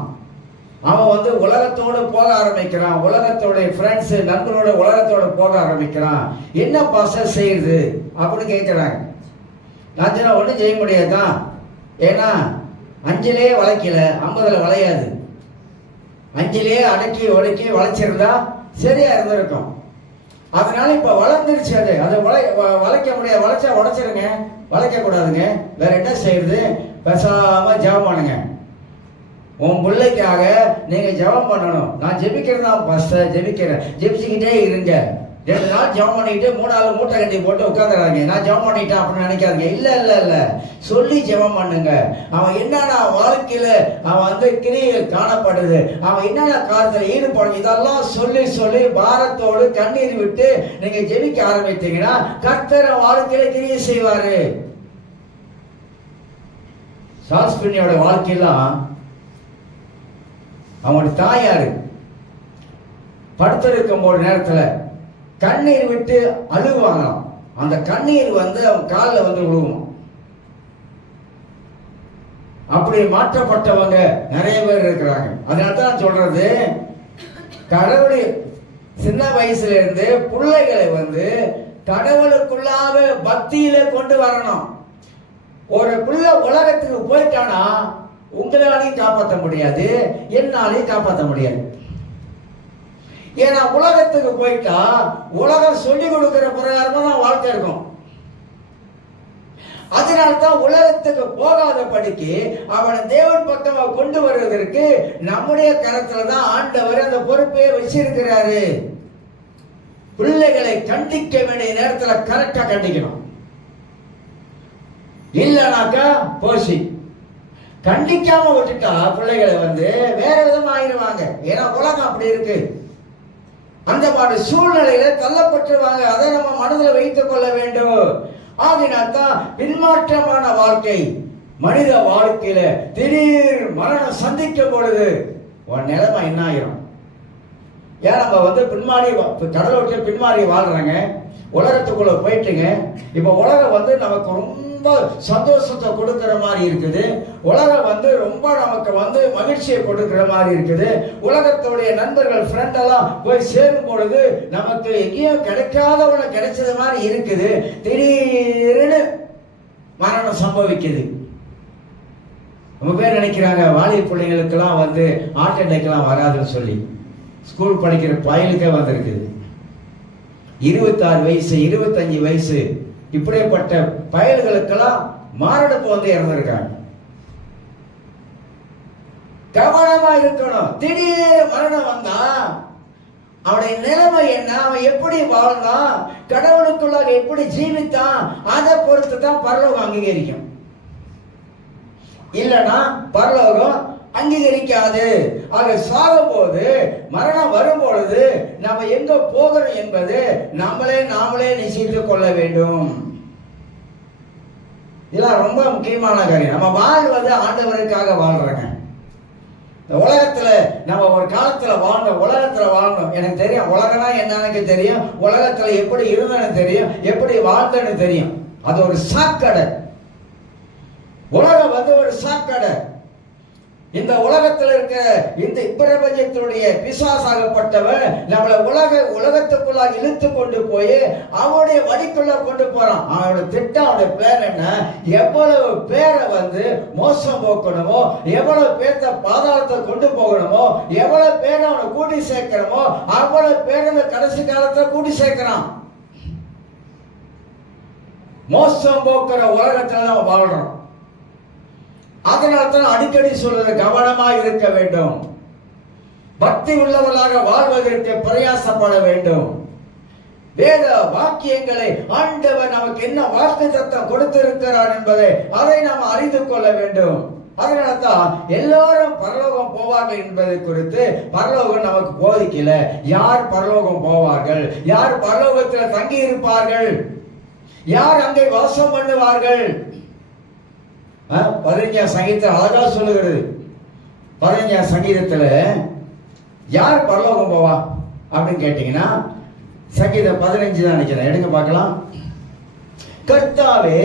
அவன் வந்து உலகத்தோடு போக ஆரம்பிக்கிறான், உலகத்தோடைய ஃப்ரெண்ட்ஸு நண்பரோட உலகத்தோடு போக ஆரம்பிக்கிறான், என்ன பாஸ்டர் செய்யுது அப்படின்னு கேட்குறாங்க. நான் சொன்ன ஒன்றும் செய்ய முடியாதுதான், ஏன்னா 5லே வளைக்கல 50ல் வளையாது. 5லே அடக்கி ஒடுக்கி வளைச்சிருந்தா சரியா இருந்திருக்கும். அதனால இப்ப வளர்ந்துருச்சு, அதை வளைக்க முடியாது. வளைச்சா உடைச்சிருங்க, வளைக்க கூடாதுங்க. வேற என்ன செய்யுது? பேசாம ஜெபம் பண்ணுங்க. உன் பிள்ளைக்காக நீங்க ஜெபம் பண்ணணும். நான் ஜெபிக்கிறது தான் பாஸ்டர், ஜெபிச்சுக்கிட்டே இருங்க. 2 நாள் ஜெபம் பண்ணிட்டு 3 மூட்டை கட்டி போட்டு உட்காந்துறாங்க. நான் ஜெபம் பண்ணிட்டேன் அப்படின்னு நினைக்காதீங்க. இல்ல சொல்லி ஜெபம் பண்ணுங்க. அவன் என்னென்ன வாழ்க்கையில அவன் வந்து கிரியில் காணப்படுது, அவன் என்னென்ன காரியத்தில் ஈடுபடும், இதெல்லாம் சொல்லி சொல்லி பாரத்தோடு கண்ணீர் விட்டு நீங்க ஜெபிக்க ஆரம்பித்தீங்கன்னா கர்த்தர் வாழ்க்கையில கிரியை செய்வாரு. சால்ஸ்பின்னியோட வாழ்க்கையெல்லாம் அவனோட தாயாரு படுத்திருக்கும் ஒரு நேரத்துல கண்ணீர் விட்டு அழுவாங்களாம். அந்த கண்ணீர் வந்து அவன் காலில் வந்து விழுவும். அப்படி மாற்றப்பட்டவங்க நிறைய பேர் இருக்கிறாங்க. அதனால தான் சொல்றது, கடவுளை சின்ன வயசுல இருந்து பிள்ளைகளை வந்து கடவுளுக்குள்ளாக பக்தியில கொண்டு வரணும். ஒரு பிள்ளை உலகத்துக்கு போயிட்டானா உங்களாலையும் காப்பாற்ற முடியாது, என்னாலையும் காப்பாற்ற முடியாது. ஏன்னா உலகத்துக்கு போயிட்டா உலகம் சொல்லி கொடுக்கிற பிரகாரமா தான் வாழ்க்கை இருக்கும். அதனால்தான் உலகத்துக்கு போகாத படிக்கு அவனை தேவன் பக்கமா கொண்டு வருவதற்கு நம்முடைய கரத்துல தான் ஆண்டவர் அந்த பொறுப்பையே வச்சிருக்கிறாரு. பிள்ளைகளை கண்டிக்க வேண்டிய நேரத்துல கரெக்டா கண்டிக்கணும். இல்லனாக்கா போசி கண்டிக்காம விட்டுட்டா பிள்ளைகளை வந்து வேற விதமா ஆயிடுவாங்க. ஏன்னா உலகம் அப்படி இருக்கு. அந்த மாதிரி சூழ்நிலையில தள்ளப்பட்டுருவாங்க. அதை நம்ம மனதில் வைத்துக் கொள்ள வேண்டும். ஆகினால்தான் பின்மாற்றமான வாழ்க்கை மனித வாழ்க்கையில திடீர் மரணம் சந்திக்கும் பொழுது உன் நிலைமை என்ன ஆயிரும்? ஏன் நம்ம வந்து பின்மாறி கடலோட்டில பின்மாறி வாழ்றாங்க, உலகத்துக்குள்ள போயிட்டுங்க. இப்ப உலகம் வந்து நமக்கு ரொம்ப சந்தோஷத்தை கொடுக்கிற மாதிரி இருக்குது. உலகம் வந்து ரொம்ப நமக்கு வந்து மகிழ்ச்சியை கொடுக்கிற மாதிரி இருக்குது. உலகத்துடைய நண்பர்கள் ஃப்ரெண்ட் எல்லாம் போய் சேரும் பொழுது நமக்கு எங்கேயும் கிடைக்காதவன கிடைச்சது மாதிரி இருக்குது. திடீர்னு மரணம் சம்பவிக்குது. ரொம்ப பேர் நினைக்கிறாங்க வாலிப பிள்ளைங்களுக்கெல்லாம் வந்து ஹார்ட் அட்டாக்லாம் வராதுன்னு சொல்லி. ஸ்கூல் படிக்கிற பயலுக்கே வந்திருக்குது. 26 வயசு 25 வயசு இப்படிப்பட்ட பயல்களுக்கெல்லாம் மாரடைப்பு வந்து இறந்திருக்காங்க. கவனமா இருக்கணும். திடீர் மரணம் வந்தா அவனுடைய நிலைமை என்ன, அவன் எப்படி வாழ்ந்தான், கடவுளுக்குள்ளாக எப்படி ஜீவித்தான், அதை பொறுத்து தான் பரலோகம் அங்கீகரிக்கும். இல்லைன்னா பரலோகம் அங்கீகரிக்காது. ஆக சாகும் போது மரணம் வரும்பொழுது நம்ம எங்க போகிறோம் என்பது நாமளே நிச்சயித்துக் கொள்ள வேண்டும். இதெல்லாம் ரொம்ப முக்கியமான காரியம். நம்ம வாழ்வது ஆண்டவருக்காக வாழ்றாங்க. இந்த உலகத்துல நம்ம ஒரு காலத்துல வாழ்ந்தோம். எனக்கு தெரியும் உலகம்னா என்னன்னு தெரியும், உலகத்துல எப்படி இருந்தேன்னு தெரியும், எப்படி வாழ்ந்தேன்னு தெரியும். அது ஒரு சாக்கடை. உலகம் வந்து ஒரு சாக்கடை. இந்த உலகத்தில் இருக்க இந்த பிரபஞ்சத்தினுடைய பிசாசாகப்பட்டவன் நம்மளை உலகத்துக்குள்ளாக இழுத்து கொண்டு போய் அவனுடைய வழிக்குள்ள கொண்டு போறான். அவனோட திட்டம், அவனுடைய பிளான் என்ன, எவ்வளவு பேரை வந்து மோசம் போக்கணுமோ, எவ்வளவு பேர்த்த பாதாளத்தை கொண்டு போகணுமோ, எவ்வளவு பேரை அவனை கூட்டி சேர்க்கணுமோ அவ்வளவு பேர் இந்த கடைசி காலத்துல கூட்டி சேர்க்கிறான். மோசம் போக்குற உலகத்துல நம்ம வாழ்றோம். அதனால்தான் அடிக்கடி சொல்றது கவனமாக இருக்க வேண்டும். பக்தி உள்ளவர்களாக வாழ்வதற்கு பிரயாசப்பட வேண்டும். வேத வாக்கியங்களை ஆண்டவர் நமக்கு என்ன வாக்குத்தத்தம் கொடுத்திருக்கிறார் என்பதை அதை நாம் அறிந்து கொள்ள வேண்டும். அதனால்தான் எல்லாரும் பரலோகம் போவார்கள் என்பதை குறித்து பரலோகம் நமக்கு போதிக்கல. யார் பரலோகம் போவார்கள், யார் பரலோகத்தில் தங்கி இருப்பார்கள், யார் அங்கே வாசம் பண்ணுவார்கள்? 15 சங்கீதத்தில் அழகா சொல்லுகிறது. 15 சங்கீதத்தில் யார் பரலோகம் போவா அப்படின்னு கேட்டீங்கன்னா சங்கீதம் 15 தான் நினைக்கிறேன். எடுங்க பார்க்கலாம். கர்த்தாவே,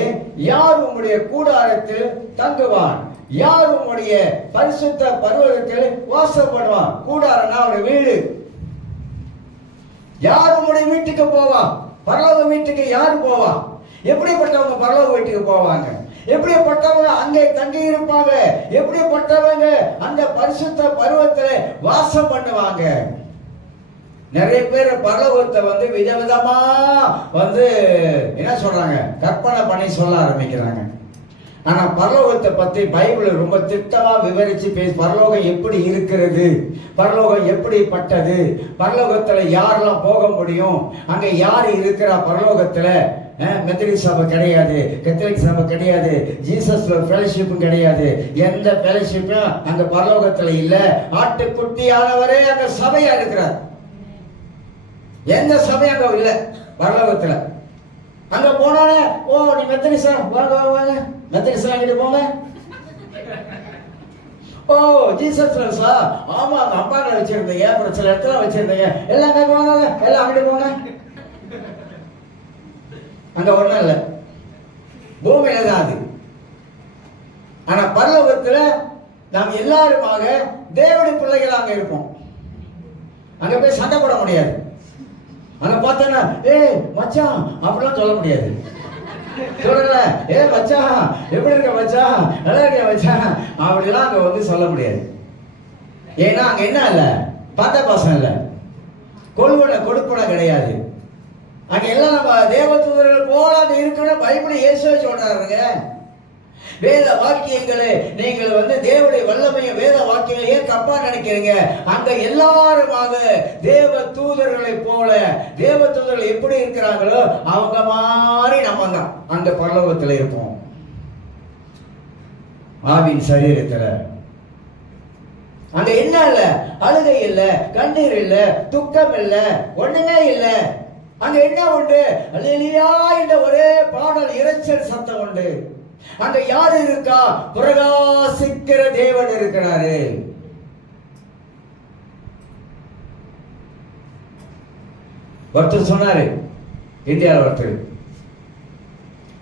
யார் உம்முடைய கூடாரத்தில் தங்குவான், யார் உம்முடைய பரிசுத்த பர்வதத்தில் வாசம் பண்ணுவான்? கூடாரம்னா அவருடைய வீடு. யார் உம்முடைய வீட்டுக்கு போவா? பரலோக வீட்டுக்கு யார் போவா? எப்படிப்பட்டவங்க பரலோக வீட்டுக்கு போவாங்க? எப்படிப்பட்டவங்க அங்கே தங்கி இருப்பாங்க? எப்படிப்பட்டவங்க அந்த பரிசுத்த பருவத்தில் வாசம் பண்ணுவாங்க? நிறைய பேர் பரலோகத்தை விதவிதமா என்ன சொல்றாங்க, கற்பனை பண்ணி சொல்ல ஆரம்பிக்கிறாங்க. ஆனா பரலோகத்தை பத்தி பைபிள் ரொம்ப திட்டமா விவரிச்சு பரலோகம் எப்படி இருக்கிறது, பரலோகம் எப்படிப்பட்டது, பரலோகத்துல யாரெல்லாம் போக முடியும், அங்க யார் இருக்கிறா பரலோகத்துல? மெத்தடிஸ்ட் சபை கிடையாது, கத்தோலிக் சபை கிடையாது, ஜீசஸ் ஃபெலோஷிப்பும் கிடையாது. எந்த ஃபெலோஷிப்பும் அங்க பரலோகத்துல இல்ல. ஆட்டுக்குட்டியானவரே அங்க சபையா இருக்கிறார். எந்த சபையும் அங்க இல்ல பரலோகத்துல. அங்க போனோடனே, ஓ நீ மெத்தடிஸ்டா, வாங்க வாங்க மெத்தடிஸ்ட் வாங்கிட்டு போங்க. ஓ ஜீசஸ் ஆமா அந்த அம்பாங்களை வச்சிருந்தீங்க, அப்புறம் சில இடத்துல வச்சிருந்தீங்க, எல்லாம் அங்க போங்க, எல்லாம் அங்கிட்டு போங்க. அங்க ஒண்ணும் இல்ல, பூமியில தான் அது. ஆனா பரலோகத்துல நாம் எல்லாருமாக தேவனுடைய பிள்ளைகள் அங்க இருப்போம். அங்க போய் சண்டை போட முடியாது. அங்க பார்த்தா ஏய் மச்சான் அப்படிலாம் சொல்ல முடியாது. சொல்லுங்க, ஏ மச்சான் எப்படி இருக்க மச்சான், நல்லா இருக்க மச்சான் அப்படிலாம் அங்க சொல்ல முடியாது. ஏன்னா அங்க என்ன இல்ல, பத்த பாசம் இல்ல, கொள்வன கொடுப்பன கிடையாது. அங்க எல்லாம் நம்ம தேவதூதர்கள் போல இருக்கணும். பைபிள் இயேசுவே சொல்றாருங்க. வேத வாக்கியங்களை நீங்கள் தேவனுடைய வல்லமைய வேத வாக்கியங்களை ஏன் தப்பா நினைக்கிறீங்க? அங்க எல்லாருமாக தேவ தூதர்களை போல, தேவ தூதர்கள் எப்படி இருக்கிறாங்களோ அவங்க மாதிரி நம்ம அங்க பரலோகத்துல இருப்போம். ஆவின் சரீரத்துல அங்க என்ன இல்ல, அழுகை இல்ல, கண்ணீர் இல்ல, துக்கம் இல்ல, ஒண்ணுமே இல்ல. அங்க என்ன உண்டு? அல்லேலூயா என்ற ஒரே பாடல், இரைச்சல் சத்தம் உண்டு. அங்க யாரு இருக்கா? பிரகாசிக்கிற தேவன் இருக்கிறாரு. ஒருத்தர் சொன்னாரு, இந்தியாவில் ஒருத்தர்,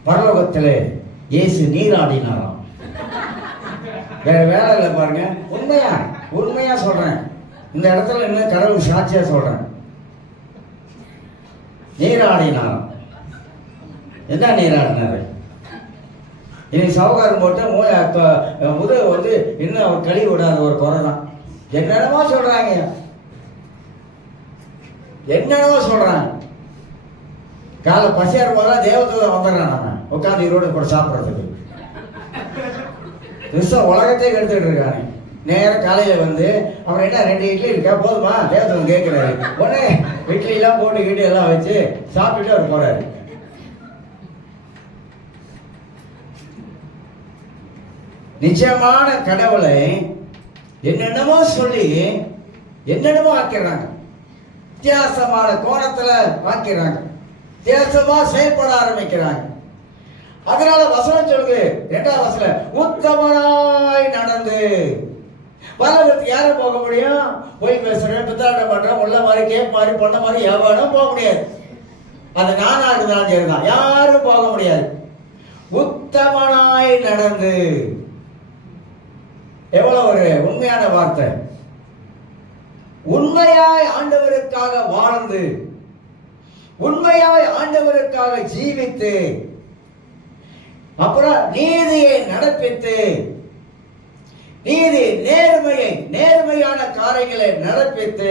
பரலோகத்திலே இயேசு நீராடினாராம். வேற வேலை இல்லை பாருங்க. உண்மையா உண்மையா சொல்றேன், இந்த இடத்துல இன்னும் கடவுள் சாட்சியா சொல்றேன். நீராடினாராம். என்ன நீராடினாரு? இன்னைக்கு சவகாரம் போட்டு முதல் இன்னும் அவர் கழுவி விடாத ஒரு குறை தான். என்னென்னமோ சொல்றாங்க, என்னென்னமோ சொல்றாங்க. காலை பசியார் போதெல்லாம் தேவதூதன் வந்துடுறான். நம்ம உட்காந்து ஈரோடு கூட சாப்பிட்றதுக்கு கிறிஸ்தவ உலகத்தையே கெடுத்துட்டு இருக்காங்க. நேரம் காலையில அவர் என்ன 2 இட்லி இருக்கா போதுமா தேவதூதன் கேட்கிறாரு. உடனே இட்லி எல்லாம் போட்டு கிட்டு எல்லாம் வச்சு சாப்பிட்டுட்டு அவர் போறாரு. நிச்சயமான கடவுளை என்னென்னமோ சொல்லி என்னென்னமோ ஆக்கிறாங்க. வித்தியாசமான கோணத்துல ஆக்கிறாங்க, வித்தியாசமா செயல்பட ஆரம்பிக்கிறாங்க. அதனால வசனம் சொல்லுது 2ஆம் வசனம், உத்தமனாய் நடந்து. பரலோகத்துக்கு யாரும் போக முடியும்? போய் பேசுறேன், பித்தாட்டம் பண்றேன், உள்ள மாதிரி கேப் மாதிரி பண்ண மாதிரி எவனும் போக முடியாது. அது நானா இருந்தாலும் சரிதான், யாரும் போக முடியாது. உத்தமனாய் நடந்து. எவ்வளவு ஒரு உண்மையான வார்த்தை. உண்மையாய் ஆண்டவருக்காக வாழ்ந்து, உண்மையாய் ஆண்டவருக்காக ஜீவித்து, அப்புறம் நீதியை நடப்பித்து, நீதி நேர்மையை நேர்மையான காரியங்களை நடப்பித்து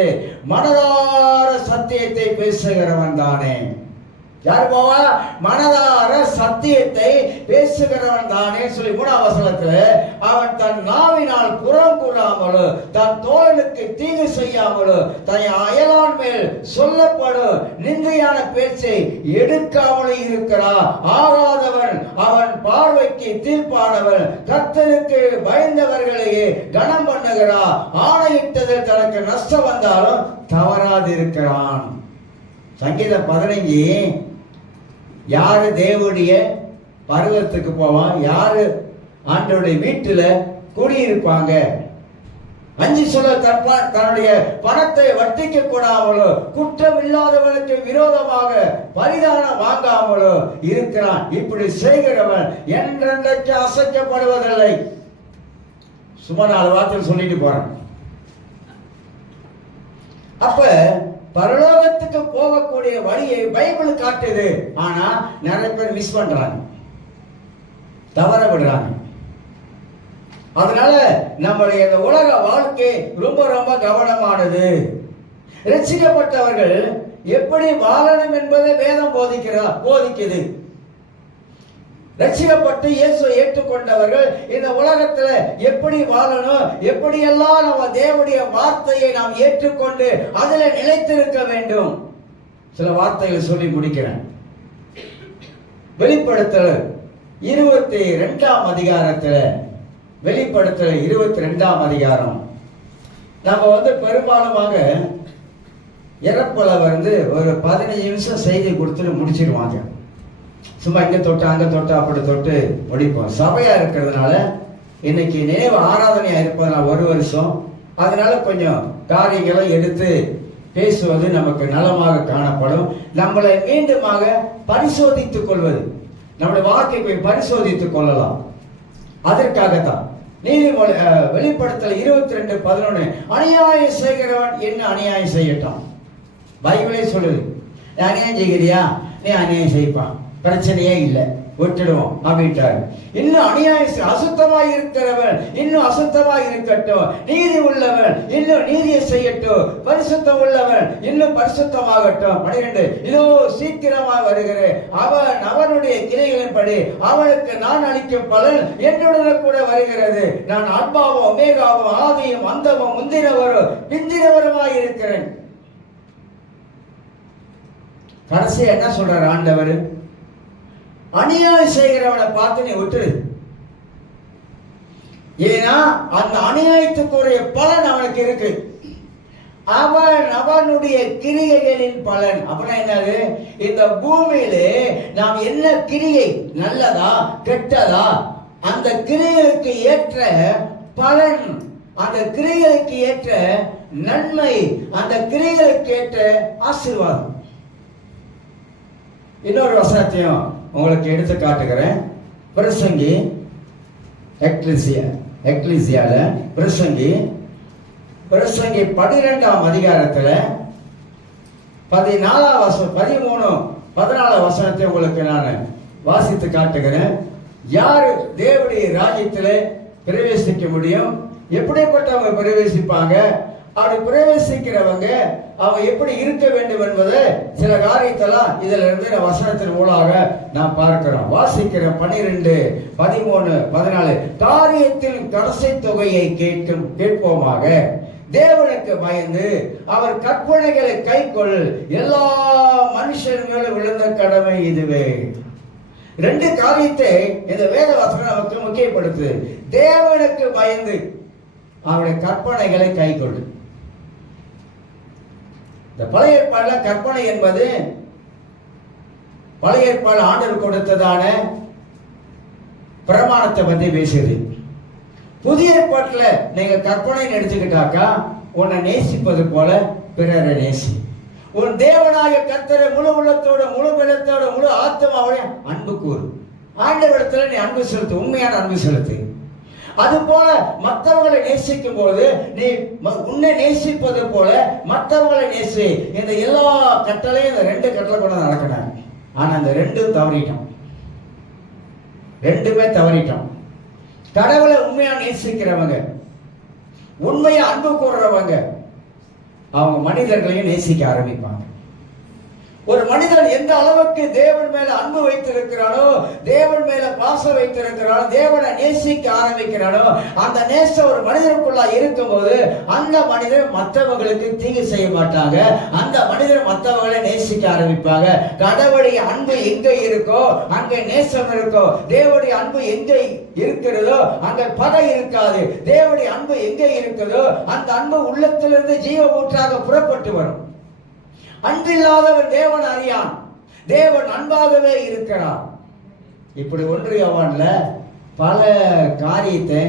மனதார சத்தியத்தை பேசுகிறவன் தானே. யார் போவா? மனதார சத்தியத்தை பேசுகிறவன் தானே சொல்லி 3ஆம் வசனத்துல, அவன் தன் நாவினால் புறம் கூறாமலோ தன் தோழனுக்கு தீங்கு செய்யாமலோ தன் அயலான் மேல் சொல்லப்படும் நிந்தையான பேச்சை எடுக்காமலே இருக்கிறான். ஆகாதவன் அவன் பார்வைக்கு தீர்ப்பானவன், கர்த்தருக்கு பயந்தவர்களையே கனம் பண்ணுகிறான். ஆணையிட்டதில் தனக்கு நஷ்டம் வந்தாலும் தவறாது இருக்கிறான். சங்கீதம் 15, யாரு தேவனுடைய பர்வதத்துக்கு போவான்? யாரு ஆண்டவருடைய வீட்டுல குடியிருப்பாங்க? அஞ்சு சொல்ல தன்னுடைய பணத்தை வட்டிக்க கூடாமலோ குற்றம் இல்லாதவனுக்கு விரோதமாக பரிதானம் வாங்காமலோ இருக்கிறான். இப்படி செய்கிறவன் என்றென்றைக்கு அசைக்கப்படுவதில்லை. சும்மா 4 வார்த்தை சொல்லிட்டு போறேன். அப்ப பரலோகத்துக்கு போகக்கூடிய வழியை பைபிள் காட்டுது. ஆனா நிறைய பேர் மிஸ் பண்றாங்க, தவற விடுறாங்க. அதனால நம்முடைய இந்த உலக வாழ்க்கை ரொம்ப ரொம்ப கவனமானது. ரட்சிக்கப்பட்டவர்கள் எப்படி வாழணும் என்பதை வேதம் போதிக்குது. ரட்சிக்கப்பட்டு இயேசுவை ஏற்றுக்கொண்டவர்கள் இந்த உலகத்துல எப்படி வாழணும், எப்படியெல்லாம் நம்ம தேவனுடைய வார்த்தையை நாம் ஏற்றுக்கொண்டு அதுல நிலைத்திருக்க வேண்டும். சில வார்த்தைகளை சொல்லி முடிக்கிறேன். வெளிப்படுத்தல் 22ஆம் அதிகாரத்துல, வெளிப்படுத்தல் 22ஆம் அதிகாரம், நம்ம பெரும்பாலுமாக இறப்புல ஒரு 15 நிமிஷம் செய்தி கொடுத்துட்டு முடிச்சிருவாங்க. சும்மா இங்க தொட்டு அங்க தொட்டு அப்படி தொட்டு முடிப்போம். சபையா இருக்கிறதுனால இன்னைக்கு நினைவு ஆராதனையா இருப்பதுனால 1 வருஷம், அதனால கொஞ்சம் காரியங்களை எடுத்து பேசுவது நமக்கு நலமாக காணப்படும். நம்மளை மீண்டுமாக பரிசோதித்துக் கொள்வது, நம்முடைய வாழ்க்கையை பரிசோதித்துக் கொள்ளலாம். அதற்காகத்தான் நீதிமொழி வெளிப்படுத்தல் 22:11, அநியாயம் செய்கிறவன் என்ன அநியாயம் செய்யட்டும். பைபிளே சொல்லுது, அநியாயம் செய்கிறியா, நீ அநியாயம் செய்ப்பான், பிரச்சனையே இல்லை, விட்டுடுவோம் அப்படின்ட்டாரு. இன்னும் அநியாயம் அசுத்தமாய் இருக்கிறவன் இன்னும் அசுத்தமாய் இருக்கட்டும், நீதி உள்ளவன் இன்னும் நீதியை செய்யட்டும், பரிசுத்தம் உள்ளவன் இன்னும் பரிசுத்தமாகட்டும். 12, இதோ சீக்கிரமாக வருகிறேன், அவனுடைய கிரைகளின்படி அவனுக்கு நான் அளிக்கும் பலன் என்னுடன் கூட வருகிறது. நான் அல்பாவும் ஒமேகாவும் ஆதியும் அந்தமும் முந்தினவரும் பிந்தினவருமாய் இருக்கிறேன். கடைசி என்ன சொல்றார் ஆண்டவர்? அநியாயம் செய்கிறவனை பார்த்து நீ விட்டுரு. ஏன்னா அந்த அநியாயத்துக்குரிய பலன் அவனுக்கு இருக்கு. அவனுடைய கிரியைகளின் பலன். அப்படின்னா என்னது? இந்த பூமியிலே நாம் என்ன கிரியை, நல்லதா கெட்டதா, அந்த கிரியைகளுக்கு ஏற்ற பலன், அந்த கிரியைகளுக்கு ஏற்ற நன்மை, அந்த கிரியைகளுக்கு ஏற்ற ஆசீர்வாதம். இன்னொரு வசனத்தையும் உங்களுக்கு எடுத்து காட்டுகிறேன். பிரசங்கி எக்லிசியால பிரசங்கி 12ஆம் அதிகாரத்துல 14 வசனம் 13 14 வசனத்தை உங்களுக்கு நான் வாசித்து காட்டுகிறேன். யாரு தேவனுடைய ராஜ்யத்திலே பிரவேசிக்க முடியும்? எப்படிப்பட்டவங்க பிரவேசிப்பாங்க? அப்படி பிரவேசிக்கிறவங்க அவங்க எப்படி இருக்க வேண்டும் என்பதை சில காரியத்தெல்லாம் இதுல இருந்து வசனத்தின் மூலமாக நாம் பார்க்கிறோம். வாசிக்கிறோம். 12, 13, 14. காரியத்தில் கடைசி தொகையை கேட்போமாக, தேவனுக்கு பயந்து அவர் கற்பனைகளை கைக்கொள், எல்லா மனுஷர்களும் விழுந்த கடமை இதுவே. 2 காரியத்தை இந்த வேத வசனம் நமக்கு முக்கியப்படுத்து. தேவனுக்கு பயந்து அவருடைய கற்பனைகளை கைக்கொள். இந்த பழைய ஏற்பாடுல கற்பனை என்பது பழைய ஏற்பாடு ஆண்டவர் கொடுத்ததான பிரமாணத்தை பத்தி பேசுது. புதிய ஏற்பாட்டுல நீங்க கற்பனை எடுத்துக்கிட்டாக்கா, உன்னை நேசிப்பது போல பிறரை நேசி, உன் தேவனாக கர்த்தரை முழு உள்ளத்தோட முழு பலத்தோட முழு ஆத்மாவோட அன்பு கூறு. ஆண்டவரிடத்துல நீ அன்பு செலுத்து, உண்மையான அன்பு செலுத்து. அது போல மற்றவங்களை நேசிக்கும் போது நீ உன்னை நேசிப்பது போல மற்றவங்களை நேசி. இந்த எல்லா கட்டளையும் இந்த 2 கட்டளை கூட நடக்கணும். ஆனா அந்த 2ம் தவறிட்டோம். 2மே தவறிட்டோம். கடவுளை உண்மையா நேசிக்கிறவங்க, உண்மையா அன்பு கூறுறவங்க, அவங்க மனிதர்களையும் நேசிக்க ஆரம்பிப்பாங்க. ஒரு மனிதன் எந்த அளவுக்கு தேவன் மேல அன்பு வைத்திருக்கிறானோ, தேவன் மேல பாசம் வைத்திருக்கிறானோ, தேவனை நேசிக்க ஆரம்பிக்கிறானோ, அந்த நேசம் ஒரு மனிதனுக்குள்ள இருக்கும்போது அந்த மனிதன் மற்றவங்களுக்கு தீங்கு செய்ய மாட்டாங்க. அந்த மனிதன் மற்றவர்களை நேசிக்க ஆரம்பிப்பாங்க. கடவுளுடைய அன்பு எங்க இருக்கோ அங்கே நேசம் இருக்கோ. தேவனுடைய அன்பு எங்க இருக்கிறதோ அங்க பகை இருக்காது. தேவனுடைய அன்பு எங்க இருக்கிறதோ அந்த அன்பு உள்ளத்திலிருந்து ஜீவ ஊற்றாக புறப்பட்டு வரும். அன்பில்லாதவன் தேவன் அறியான். தேவன் அன்பாகவே இருக்கிறார். இப்படி 1 யோவான்ல பல காரியத்தை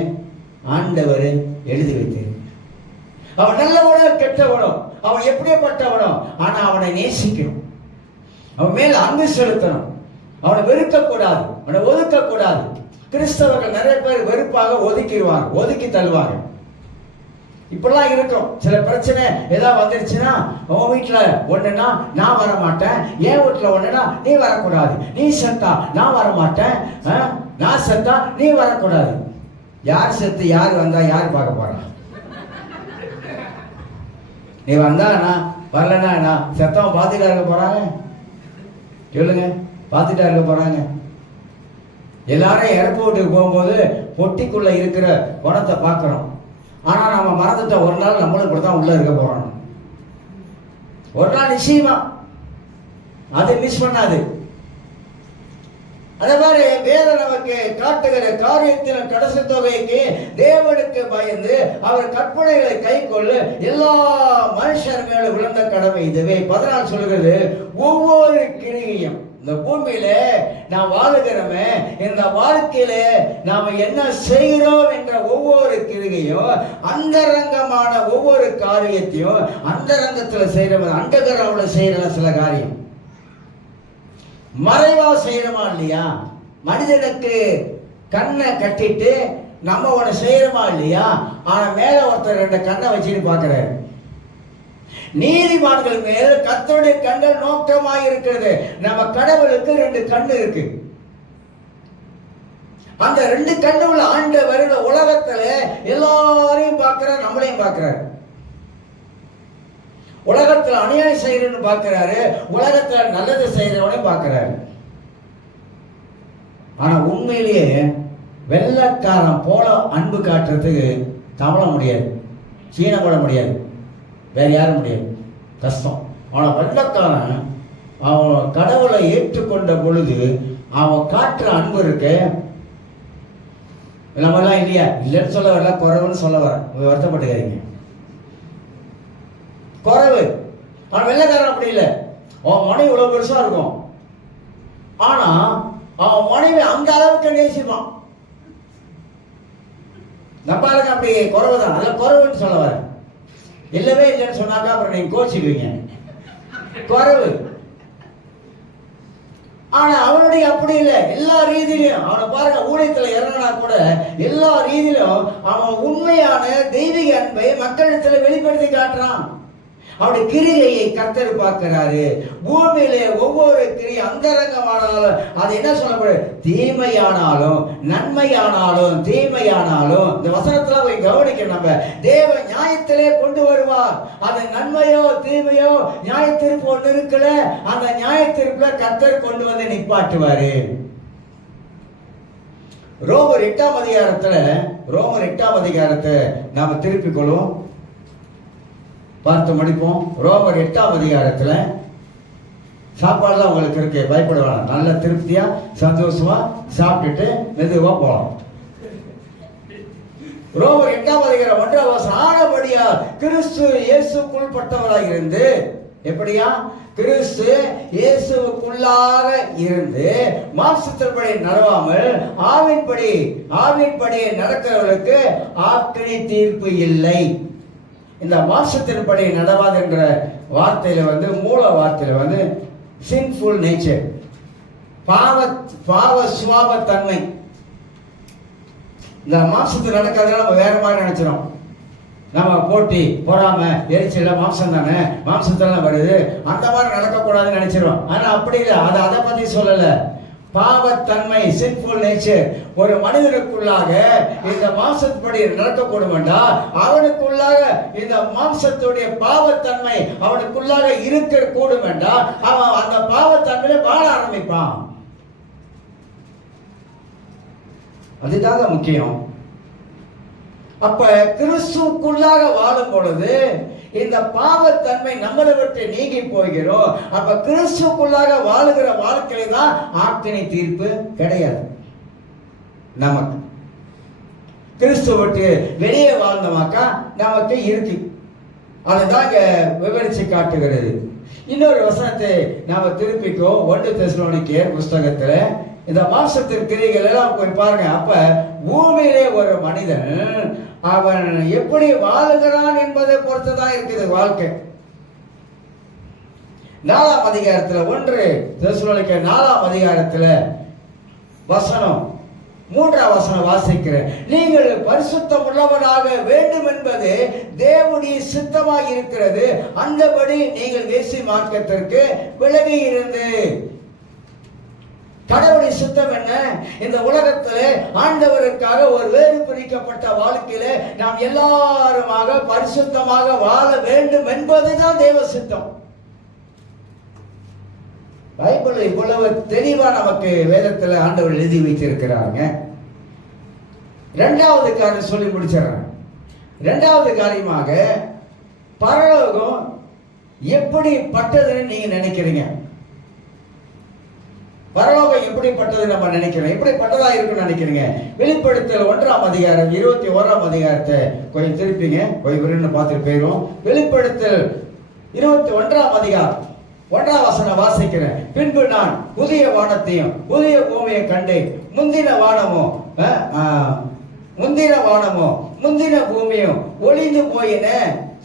ஆண்டவர் எழுதி வைத்தார். அவன் நல்லவனோ கெட்டவனோ, அவன் எப்படிப்பட்டவனோ, ஆனா அவனை நேசிக்கணும், அவன் மேல அன்பு செலுத்தணும், அவனை வெறுக்கக்கூடாது, அவனை ஒதுக்கக்கூடாது. கிறிஸ்தவர்கள் நிறைய பேர் வெறுப்பாக ஒதுக்கிடுவாங்க, ஒதுக்கி தள்ளுவாங்க. இப்பெல்லாம் இருக்கும். சில பிரச்சனை ஏதாவது வந்துருச்சுன்னா, உன் வீட்டுல ஒண்ணுன்னா நான் வர மாட்டேன், என் வீட்டுல ஒண்ணுன்னா நீ வரக்கூடாது, நீ செத்தா நான் வர மாட்டேன், நான் செத்தா நீ வரக்கூடாது. யார் செத்து யார் வந்தா யார் பார்க்க போறான்? நீ வந்தா நான் வரலன்னா நான் செத்தவன் பார்த்துட்டா இருக்க போறாங்க? சொல்லுங்க, பார்த்துட்டா இருக்க போறாங்க? எல்லாரும் ஏர்போர்ட்டுக்கு போகும்போது பொட்டிக்குள்ள இருக்கிற பணத்தை பார்க்கிறோம். ஆனா நம்ம மறந்துட்ட ஒரு நாள் நம்மளும் இப்படித்தான் உள்ள இருக்க போறோம். ஒரு நாள் நிச்சயமா அது மிஸ் பண்ணாது. அதே மாதிரி வேதம் நமக்கு காட்டுகிற காரியத்தின் கடைசி தொகைக்கு தேவனுக்கு பயந்து அவர் கற்பனைகளை கை கொள்ளு எல்லா மனுஷர் மேல விழுந்த கடமை இதுவே. 14 சொல்லுகிறது, ஒவ்வொரு கிரியையும் இந்த பூமியில நாம் வாழுகிறோமே, இந்த வாழ்க்கையில நாம என்ன செய்கிறோம் என்ற ஒவ்வொரு கிரிகையும், அந்தரங்கமான ஒவ்வொரு காரியத்தையும் அந்தரங்கத்துல செய்யற, அண்டகரவுல செய்யற சில காரியம் மறைவா செய்யறோமா இல்லையா? மனிதனுக்கு கண்ணை கட்டிட்டு நம்ம ஒண்ணு செய்யறோமா இல்லையா? ஆனா மேல ஒருத்தர் 2 கண்ணை வச்சுட்டு பாக்குறாரு. நீதிமான்கள் மேல் கர்த்தருடைய கண்கள் நோக்கமாய் இருக்கிறது. நம்ம கடவுளுக்கு 2 கண்ணு இருக்கு. அந்த 2 கண்ணு உள்ள ஆண்டவர் இந்த உலகத்துல எல்லாரையும் பார்க்கிறார், நம்மளையும் பார்க்கிறார். உலகத்துல அநியாயம் செய்யறன்னு பார்க்கிறாரு, உலகத்துல நல்லது செய்யறவனையும் பார்க்கிறாரு. ஆனா உண்மையிலேயே வெள்ளக்காரன் போல அன்பு காட்டுறதுக்கு தமிழ முடியாது, சீன கூட முடியாது, வேற யாரும் முடியாது, கஷ்டம். அவனை வெள்ளக்காரன் அவன் கடவுளை ஏற்றுக்கொண்ட பொழுது அவன் காட்டுற அன்பு இருக்கு. நம்மெல்லாம் இல்லையா, இல்லைன்னு சொல்ல வரல, குறைவுன்னு சொல்ல வர, வருத்தப்பட்டுக்காதீங்க, குறைவு. அவன் வெள்ளக்காரன் அப்படி இல்லை. அவன் மனைவி இவ்வளவு பெருசா இருக்கும், ஆனா அவன் மனைவி அந்த அளவுக்கு நேசிப்பான். நம்மளுக்கு அப்படி குறைவு தான், அதில் குறைவுன்னு சொல்ல வர. இல்லவே இல்லைன்னு சொன்னாக்கா அப்புறம் நீங்க கோச்சிக்குவீங்க, குறைவு. ஆனா அவனுடைய அப்படி இல்லை. எல்லா ரீதியிலும் அவனை பாருங்க, ஊழியத்துல இறங்கினா கூட எல்லா ரீதியிலும் அவன் உண்மையான தெய்வீக அன்பை மக்களிடத்துல வெளிப்படுத்தி காட்டுறான். அவருடைய கிரிகையை கர்த்தர் பார்க்கிறாரு. பூமியிலே ஒவ்வொரு கிரி அந்தரங்கமானாலும் அது என்ன சொல்லப்படுது, தீமையானாலும் நன்மையானாலும் தீமையானாலும், இந்த வசனத்துல போய் கவனிக்க, நம்ம தேவ நியாயத்திலே கொண்டு வருவார். அது நன்மையோ தீமையோ நியாய தீர்ப்பு ஒன்று இருக்குல்ல, அந்த நியாய தீர்ப்புல கர்த்தர் கொண்டு வந்து நிப்பாட்டுவாரு. ரோமர் 8ஆம் அதிகாரத்துல, ரோமர் 8ஆம் அதிகாரத்தை நாம திருப்பிக் கொள்வோம், பார்த்து முடிப்போம். ரோமர் 8ஆம் அதிகாரத்துல சாப்பாடுலாம் உங்களுக்கு இருக்கு, பயப்பட வேணாம், நல்ல திருப்தியா சந்தோஷமா சாப்பிட்டுட்டு மெதுவா போலாம். ரோமர் 8ஆம் அதிகாரம் 1ஆம் வசனம், ஆனபடியா கிறிஸ்து இயேசுக்குள் பட்டவராக இருந்து, எப்படியா, கிறிஸ்து இயேசுக்குள்ளாக இருந்து மாம்சத்தின்படி நடவாமல் ஆவின்படி நடக்கிறவர்களுக்கு ஆக்கினை தீர்ப்பு இல்லை. இந்த மாம்சத்தின்படி நடவாது என்ற வார்த்தையில மூல வார்த்தையில சின்ஃபுல் நேச்சர், பாவ சுவாபத்தன்மை. இந்த மாம்சத்தில் நடக்கிறதுனால நம்ம வேற மாதிரி நினைச்சிடும். நம்ம போட்டி பொறாம எரிச்சல மாம்சம் தானே, மாம்சத்தெல்லாம் வருது, அந்த மாதிரி நடக்கக்கூடாதுன்னு நினைச்சிடும். ஆனா அப்படி இல்லை, அதை பத்தி சொல்லல. பாவத்தன்மை, சின்ஃபுல் நேச்சர் ஒரு மனிதனுக்குள்ளாக இந்த மாம்சப்படி நடக்கக்கூடும் என்றால் அவனுக்குள்ளாக இந்த மாம்சத்துடைய பாவத்தன்மை அவனுக்குள்ளாக இருக்க கூடும் என்றால் அவன் அந்த பாவத்தன்மையில வாழ ஆரம்பிப்பான். அதுதாங்க முக்கியம். அப்ப கிறிஸ்துவுக்குள்ளாக வாழும் பொழுது இந்த பாவத்தன்மை நம்மளை விட்டு நீங்கி போகிறோம். அப்ப கிறிஸ்துவுக்குள்ளாக வாழுகிற வாழ்க்கையில தான் ஆக்கினை தீர்ப்பு கிடையாது. நமக்கு கிறிஸ்துவ விட்டு வெளியே வாழ்ந்தோமாக்கா நமக்கு இருக்கு. அதுதான் விவரிச்சு காட்டுகிறது. இன்னொரு வசனத்தை நாம திருப்பிக்கோ. 1 தெசலோனிக்கேயர் புஸ்தகத்துல இந்த மாம்சத்தின் கிரியைகள் எல்லாம் போய் பாருங்க. அப்ப பூமியிலே ஒரு மனிதன் அவன் எப்படி வாழுகிறான் என்பதை பொறுத்துதான் இருக்குது வாழ்க்கை. 4ஆம் அதிகாரத்துல 1 தெசலோனிக்கேயர் 4ஆம் அதிகாரத்துல வசனம் 3ஆம் வசனம் வாசிக்கிறேன். நீங்கள் பரிசுத்தம் உள்ளவனாக வேண்டும் என்பது தேவனுடைய சித்தமாய் இருக்கிறது. அந்தபடி நீங்கள் வேசி மார்க்கத்திற்கு விலகி இருந்து. கடவுளுடைய சித்தம் என்ன? இந்த உலகத்திலே ஆண்டவருக்காக ஒரு வேறு பிரிக்கப்பட்ட வாழ்க்கையிலே நாம் எல்லாருமாக பரிசுத்தமாக வாழ வேண்டும் என்பதுதான் தேவ சித்தம். பைபிள் இவ்வளவு தெளிவா நமக்கு வேதத்தில் ஆண்டவர் எழுதி வைத்திருக்கிறாங்க. 2வது காரியம் சொல்லி முடிச்சிடறேன். 2வது காரியமாக பரலோகம் எப்படிப்பட்டதுன்னு நீங்க நினைக்கிறீங்க? பரலோகம் எப்படிப்பட்டது நம்ம நினைக்கிறோம்? எப்படிப்பட்டதா இருக்குன்னு நினைக்கிறீங்க? வெளிப்படுத்தல் 1ஆம் அதிகாரம் 21ஆம் அதிகாரத்தை கொஞ்சம் திருப்பிங்க, கொஞ்சம் விருன்னு பார்த்துட்டு போயிடும். வெளிப்படுத்தல் 21ஆம் அதிகாரம் 1ஆம் வசனம் வாசிக்கிறேன். பின்பு நான் புதிய வானத்தையும் புதிய பூமியை கண்டேன். முந்தின வானமோ முந்தின பூமியும் ஒளிந்து போயின,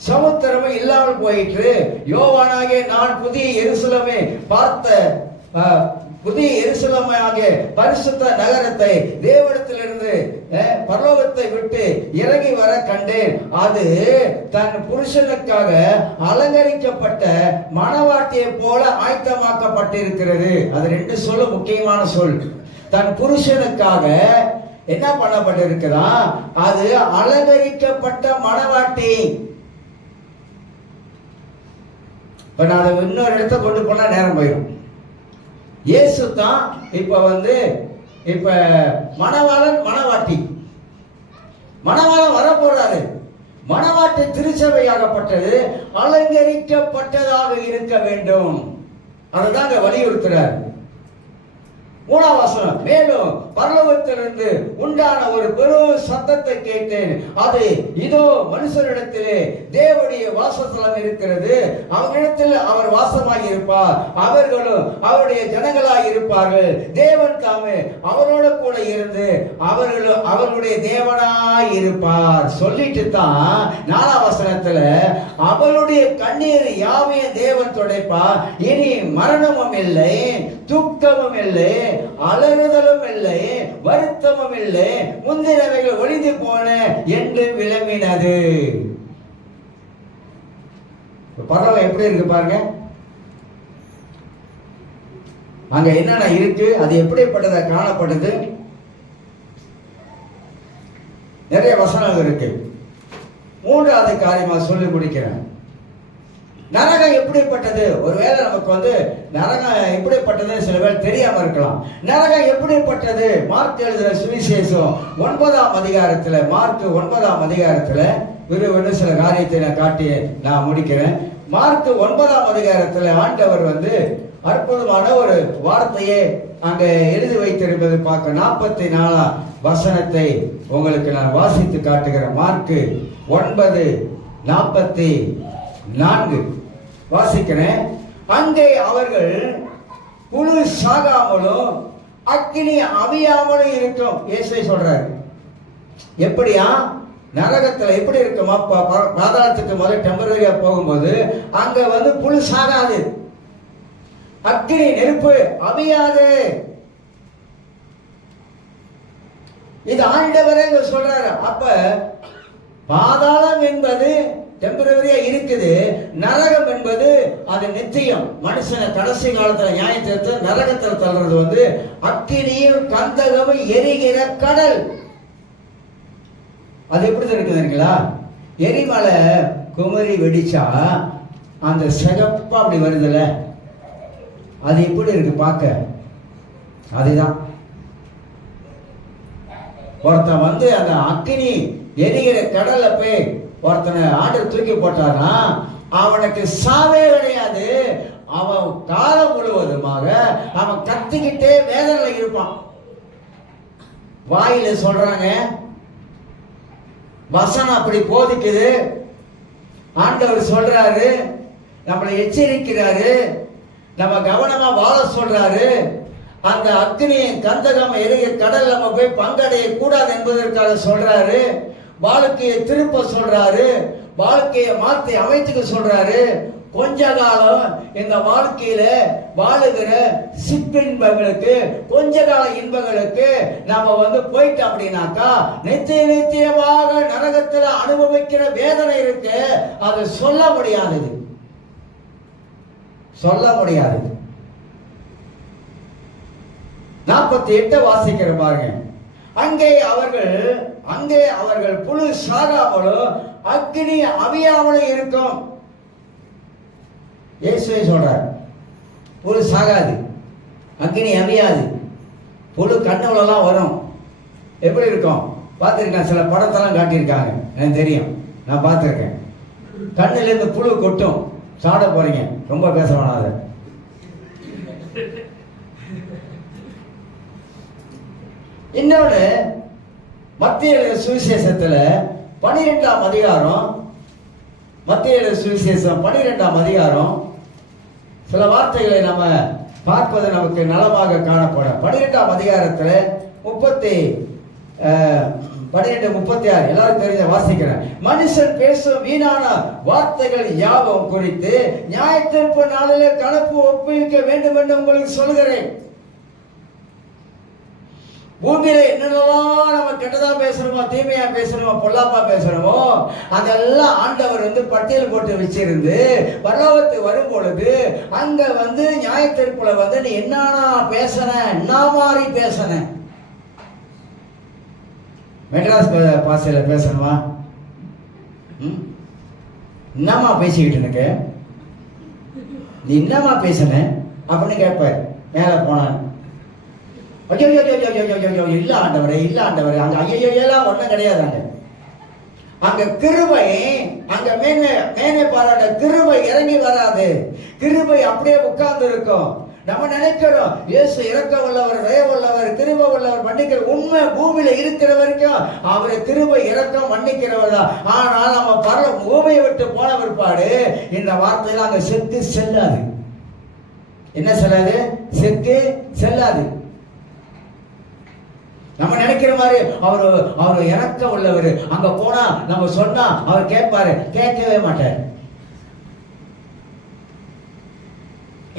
சமுத்திரமும் இல்லாமல் போயிற்று. யோவானாகிய நான் புதிய எருசலேமை புதிய எருசலேமாக பரிசுத்த நகரத்தை தேவனிடத்திலிருந்து பரலோகத்தை விட்டு இறங்கி வர கண்டேன். அது தன் புருஷனுக்காக அலங்கரிக்கப்பட்ட மணவாட்டியை போல ஆயத்தமாக்கப்பட்டிருக்கிறது. அது 2 சொல்ல முக்கியமான சொல். தன் புருஷனுக்காக என்ன பண்ணப்பட்டிருக்கிறதா? அது அலங்கரிக்கப்பட்ட மணவாட்டி. இப்ப நான் அதை இன்னொரு இடத்த கொண்டு போனா நேரம் போயிடும். இயேசு தான் இப்ப மணவாளன், மணவாட்டி. மணவாளன் வரப்போறாரு. மணவாட்டி திருச்சபையாகப்பட்டது அலங்கரிக்கப்பட்டதாக இருக்க வேண்டும். அதுதான் வலியுறுத்துறார். 3ஆம் வசனம், மேலும் பரலோகத்திலிருந்து உண்டான ஒரு பெரும் சத்தத்தை கேட்டேன். அது இதோ மனுஷரிடத்திலே தேவனுடைய வாசஸ்தலம் இருக்கிறது. அவரிடத்தில் அவர் வாசமாய் இருப்பார். அவர்களும் அவருடைய ஜனங்களாய் இருப்பார்கள். தேவன் தாமே அவரோட கூட இருந்து அவர்களும் அவருடைய தேவனாய் இருப்பார். சொல்லிட்டு தான் 4ஆம் வசனத்துல அவருடைய கண்ணீர் யாவையும் தேவன் துடைப்பார். இனி மரணமும் இல்லை, துக்கமும் இல்லை, அலறுதலும் இல்லை, வருத்தமும் இல்லை, முந்தினவைகள் ஒழிந்து போன என்று விளம்பினது. பரவாயில்ல, எப்படி இருக்கு பாருங்க. அங்க என்னென்ன இருக்கு, அது எப்படிப்பட்டதா காணப்படுது? நிறைய வசனம் இருக்கு. 3வது காரியமா சொல்லி முடிக்கிறேன். நரகம் எப்படிப்பட்டது? ஒருவேளை நமக்கு நரகம் எப்படிப்பட்டது சில பேர் தெரியாம இருக்கலாம். நரகம் எப்படிப்பட்டது? மார்க் எழுதுற சுவிசேஷம் 9ஆம் அதிகாரத்துல, மார்க் 9ஆம் அதிகாரத்துல விருவன்னு சில காரியத்தை நான் காட்டி நான் முடிக்கிறேன். மார்க் 9ஆம் அதிகாரத்துல ஆண்டவர் அற்புதமான ஒரு வார்த்தையை அங்க எழுதி வைத்திருப்பது பார்க்க 44ஆம் வசனத்தை உங்களுக்கு நான் வாசித்து காட்டுகிறேன். மார்க் 9:44 வாசிக்கிறேன். அங்கே அவர்கள் புழு சாகாமலும் அக்கினி அவியாமலும் இருக்கும். இயேசு சொல்றாரு. எப்படியா? நரகத்துல எப்படி இருக்குமா? பாதாளத்துக்கு முதல்ல டெம்பரரியா போகும்போது அங்க புழு சாகாது, அக்கினி நெருப்பு அவியாது. இது ஆண்டவரே சொல்றாரு. அப்ப பாதாளம் என்பது டெம்பரவரியா இருக்குது. நரகம் என்பது அது நித்தியம். மனுஷனை கடைசி காலத்துல நியாயத்தை நரகத்துல தள்ளுறது வந்து அக்கினியும் கந்தகமும் எரிகிற கடல். அது எப்படி இருக்குதுங்களா? எரிமலை குமரி வெடிச்சா அந்த சிகப்பா அப்படி வருதுல்ல, அது எப்படி இருக்கு பார்க்க? அதுதான் ஒருத்தன் வந்து அந்த அக்கினி எரிகிற கடல்ல போய் ஒருத்தனை ஆர்டர் தூக்கி போட்டானா அவனுக்கு சாவே கிடையாது. அவன் காலம் முழுவதுமாக அவன் கத்திக்கிட்டே வேதனையில இருப்பான். வாயில சொல்றாங்க, வசனம் அப்படி போதிக்குது. ஆண்டவர் சொல்றாரு, நம்மளை எச்சரிக்கிறாரு, நம்ம கவனமா வாழ சொல்றாரு. அந்த அக்னியை கந்தகம் எரிகிற கடல் நம்ம போய் பங்கடைய கூடாது என்பதற்காக சொல்றாரு. வாழ்க்கையை திருப்ப சொல்றாரு, வாழ்க்கையை மாற்றி அமைத்துக்க சொல்றாரு. கொஞ்ச காலம் இந்த வாழ்க்கையில வாழுகிற சிற்றின்பங்களுக்கு, கொஞ்ச கால இன்பங்களுக்கு நாம வந்து போயிட்டோம் அப்படின்னாக்கா நித்தியமாக நரகத்துல அனுபவிக்கிற வேதனை இருக்கு. அதை சொல்ல முடியாதது, சொல்ல முடியாதது. 48 வாசிக்கிற பாருங்க. அங்கே அவர்கள் புழு சாகாமலும் அக்னி அவியாமலும் இருக்கும். இயேசுவே சொல்றார், புழு சாகாது, அக்னி அவியாது, புழு கண்ணுலாம் வரும். எப்படி இருக்கும் பார்த்துருக்கேன், சில படத்தெல்லாம் காட்டியிருக்காங்க, எனக்கு தெரியும், நான் பார்த்துருக்கேன். கண்ணுல இருந்து புழு கொட்டும். சாட போறீங்க, ரொம்ப பேச வேணாத. இன்னொன்று மத்திய சுவிசேஷத்துல 12ஆம் அதிகாரம், மத்திய சுவிசேஷம் 12ஆம் அதிகாரம் சில வார்த்தைகளை நம்ம பார்ப்பது நமக்கு நலமாக காணப்படும். 12ஆம் அதிகாரத்துல 12:36 எல்லாரும் தெரிஞ்ச வாசிக்கிறேன். மனுஷன் பேசும் வீணான வார்த்தைகள் யாவும் குறித்து நியாயத்தீர்ப்பு நாளிலே கணக்கு ஒப்புவிக்க வேண்டும் என்று உங்களுக்கு சொல்கிறேன். பூமியில என்னென்னலாம் நம்ம கெட்டதா பேசுறோமோ, தீமையா பேசுறோமோ, பொல்லாப்பா பேசுறோமோ, அதெல்லாம் ஆண்டவர் வந்து பட்டியல் போட்டு வச்சிருந்து பரலோகத்துக்கு வரும் பொழுது அங்க வந்து நியாயத்தீர்ப்புல வந்து நீ என்னன்னா பேசுன, என்ன மாதிரி பேசுன, மெட்ராஸ் பாசையில பேசணுமா, என்னமா பேசிக்கிட்டு இருக்க, நீ என்னமா பேசுன அப்படின்னு கேட்ப. மேல போனான், ஐயோ இல்ல ஆண்டவரே, இல்ல ஆண்டவரே, அங்க ஐயெல்லாம் ஒன்றும் கிடையாது. அங்க கிருபை, அங்க மேனே பாராட்ட கிருபை இறங்கி வராது. கிருபை அப்படியே உட்கார்ந்து இருக்கும். நம்ம நினைக்கிறோம் இயேசு இரக்க உள்ளவர், தயவு உள்ளவர், கிருபை உள்ளவர், மன்னிக்கிற. உண்மை பூமியில இருக்கிற வரைக்கும் அவரை கிருபை இரக்கம் மன்னிக்கிறவர் தான். ஆனால் நம்ம பூமியை விட்டு போன பிற்பாடு இந்த வார்த்தையெல்லாம் அங்க செத்து செல்லாது. என்ன செல்லாது? செத்து செல்லாது. நம்ம நினைக்கிற மாதிரி அவர் இறக்க உள்ளவர். அங்க போனா நம்ம சொன்னா அவர் கேட்பாரு, கேட்கவே மாட்டார்.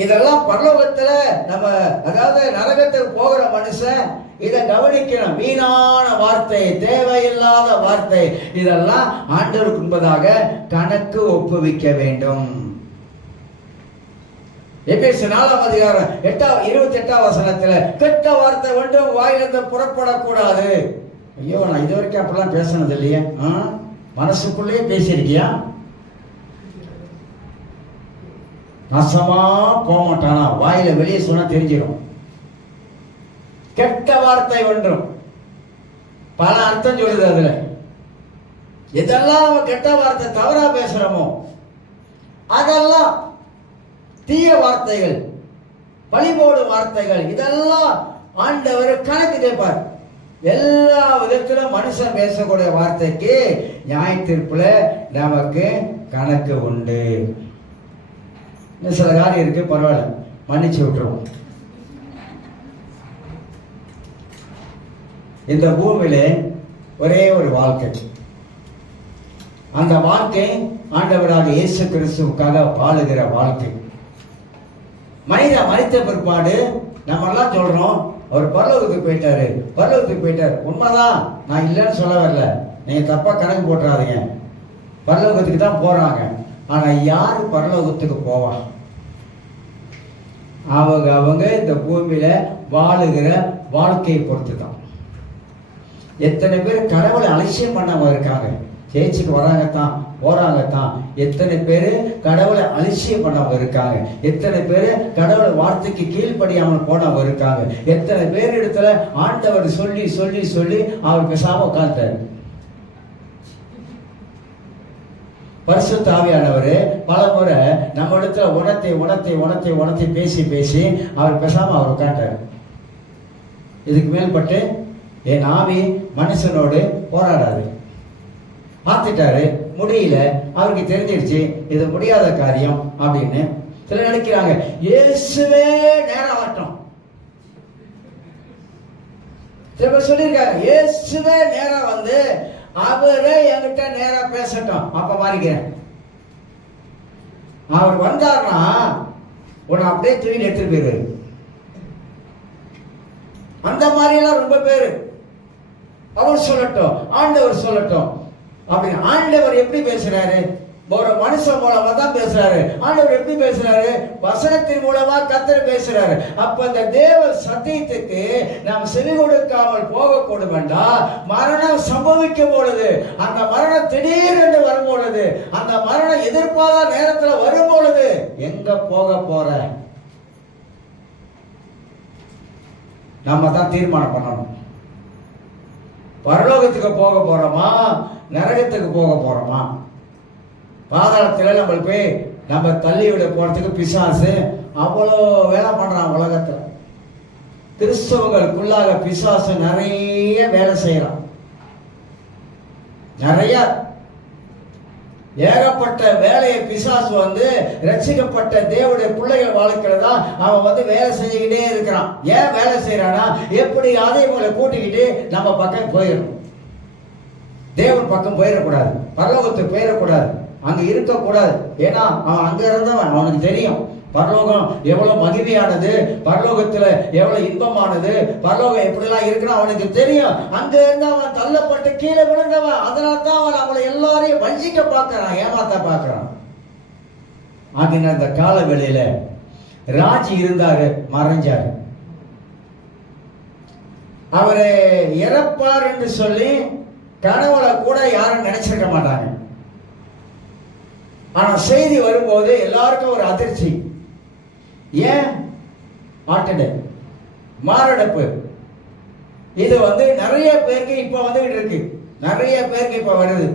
இதெல்லாம் பரலோகத்துல நம்ம, அதாவது நரகத்துக்கு போகிற மனுஷன் இதை கவனிக்கணும். வீணான வார்த்தை, தேவையில்லாத வார்த்தை, இதெல்லாம் ஆண்டவருக்கு முன்பதாக கணக்கு ஒப்புவிக்க வேண்டும். எபேசு 4ஆம் அதிகாரம் 28ஆம் வசனத்துல கெட்ட வார்த்தை ஒன்றும் வாயிலிருந்து புறப்படக்கூடாது. ஐயோ, நான் இது வரைக்கும் அப்படிலாம் பேசினது இல்லையே. மனசுக்குள்ளேயே பேசியிருக்கியா? நாசமா போக மாட்டானா? வாயில வெளியே சொன்னா தெரிஞ்சிடும். கெட்ட வார்த்தை ஒன்றும் பல அர்த்தம் சொல்லுது. அதுல எதெல்லாம் நம்ம கெட்ட வார்த்தை தவறா பேசுறோமோ அதெல்லாம் தீய வார்த்தைகள், பழிபோடும் வார்த்தைகள், இதெல்லாம் ஆண்டவர் கணக்கு கேட்பார். எல்லா விதத்திலும் மனுஷன் பேசக்கூடிய வார்த்தைக்கு நியாய தீர்ப்புல நமக்கு கணக்கு உண்டு. சில காரியம் இருக்கு, பரவாயில்ல, மன்னிச்சு விட்டுருவோம். இந்த பூமியில ஒரே ஒரு வாழ்க்கை, அந்த வாழ்க்கை ஆண்டவராக இயேசு கிறிஸ்துவுக்காக வாழுகிற வாழ்க்கை. மனிதன் மறித்த பிற்பாடு நம்ம எல்லாம் சொல்றோம் அவர் பரலோகத்துக்கு போயிட்டாரு, பரலோகத்துக்கு போயிட்டாரு. உண்மைதான், நான் இல்லைன்னு சொல்ல வரல, நீங்க தப்பா கணக்கு போட்டுறாதீங்க. பரலோகத்துக்கு தான் போறாங்க. ஆனா யாரு பரலோகத்துக்கு போவாங்க? அவங்க இந்த பூமியில வாழுகிற வாழ்க்கையை பொறுத்து தான். எத்தனை பேர் கடவுளை அலட்சியம் பண்ணவங்க இருக்காங்க, சேர்ச்சுக்கு வராங்கத்தான் போறாங்கத்தான். எத்தனை பேர் கடவுளை அலட்சியம் பண்ணவங்க இருக்காங்க, எத்தனை பேர் கடவுளை வார்த்தைக்கு கீழ்ப்படியாமல் போனவங்க இருக்காங்க. எத்தனை பேர் இடத்துல ஆண்டவர் சொல்லி சொல்லி சொல்லி அவர் பேசாம உட்கார்ந்தாரு. பரிசுத்த ஆவியானவர் பல முறை நம்ம இடத்துல உணர்த்தி பேசி பேசி அவர் பேசாம அவர் உட்கார்ந்தாரு. இதுக்கு மேல்பட்டு என் ஆவி மனுஷனோடு போராடாது. பார்த்துட்டாரு, முடியல, அவருக்கு தெரிஞ்சிருச்சு இது முடியாத காரியம் அப்படின்னு. சில நினைக்கிறாங்க இயேசுவே நேரம் வரட்டும். சில பேர் சொல்லியிருக்காங்க இயேசுவே நேரம் வந்து அவரே என்கிட்ட நேரம் பேசட்டும், அப்ப மாறிக்கிறேன். அவர் வந்தார்னா உன்னை அப்படியே தூக்கி எடுத்துட்டு போயிரு. அந்த மாதிரி எல்லாம் ரொம்ப பேரு அவர் சொல்லட்டும், ஆண்டவர் சொல்லட்டும் அப்படின்னு. ஆண்டவர் எப்படி பேசுறாரு? ஒரு மனுஷன் மூலமா தான் பேசுறாரு. ஆண்டவர் எப்படி பேசுறாரு? வசனத்தின் மூலமா கர்த்தர் பேசுறாரு. அப்ப அந்த தேவ சத்தியத்துக்கு நாம் செவி கொடுக்காமல் போகக்கூடும் என்றால், மரணம் சம்பவிக்கும் பொழுது, அந்த மரணம் திடீரென்று வரும் பொழுது, அந்த மரணம் எதிர்பாராத நேரத்துல வரும் பொழுது எங்க போக போற நம்ம தான் தீர்மானம் பண்ணணும். பரலோகத்துக்கு போக போறோமா, நரகத்துக்கு போக போறோமா? பாதாளத்துல நம்மளுக்கு போய் நம்ம தள்ளி விட போறதுக்கு பிசாசு அவ்வளோ வேலை பண்றான் உலகத்துல. கிறிஸ்தவங்களுக்குள்ளாக பிசாசு நிறைய வேலை செய்யறான். நிறைய ஏகப்பட்ட வேலையை பிசாசு வந்து ரட்சிக்கப்பட்ட தேவனுடைய பிள்ளைகள் வாழ்க்கிறதா அவன் வேலை செஞ்சுக்கிட்டே இருக்கிறான். ஏன் வேலை செய்யறானா? எப்படியாவது இவங்களை கூட்டிக்கிட்டு நம்ம பக்கம் போயிடணும். தேவன் பக்கம் போயிடக்கூடாது, பரலோகத்துக்கு போயிடக்கூடாது, அங்க இருக்கக்கூடாது. ஏன்னா அவன் அங்க இருந்தவன், அவனுக்கு தெரியும் பரலோகம் எவ்வளவு மகிமையானது, பரலோகத்துல எவ்வளவு இன்பமானது, பரலோகம் எப்படிலாம் இருக்குன்னு அவனுக்கு தெரியும். அங்க இருந்து அவன் தள்ளப்பட்டு கீழே விழுந்தவன். அதனால தான் அவன் அவளை எல்லாரையும் வஞ்சிக்க பார்க்கிறான், ஏமாத்த பார்க்கிறான். ஆகின இந்த கால வேளையில ராஜி இருந்தாரு, மறைஞ்சாரு. அவரு இறப்பார் என்று சொல்லி கனவுல கூட யாரும் நினைச்சிருக்க மாட்டாங்க. ஆனா செய்தி வரும்போது எல்லாருக்கும் ஒரு அதிர்ச்சி. ஏன்? மாரடைப்பு. இது நிறைய பேருக்கு இப்ப வந்துகிட்டு இருக்கு, நிறைய பேருக்கு இப்ப வருது.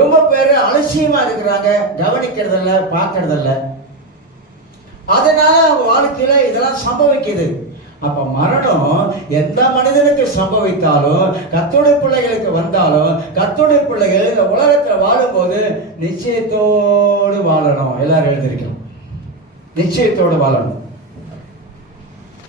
ரொம்ப பேரு அலட்சியமா இருக்கிறாங்க, கவனிக்கிறதில்ல, பார்க்கறதில்ல. அதனால அவங்க வாழ்க்கையில இதெல்லாம் சம்பவிக்குது. அப்ப மரணம் எந்த மனிதனுக்கு சம்பவித்தாலும், கர்த்தருடைய பிள்ளைகளுக்கு வந்தாலும், கர்த்தருடைய பிள்ளைகள் இந்த உலகத்தில் வாழும்போது நிச்சயத்தோடு வாழணும். எல்லாரும் எழுந்திருக்கணும், நிச்சயத்தோடு வாழணும்.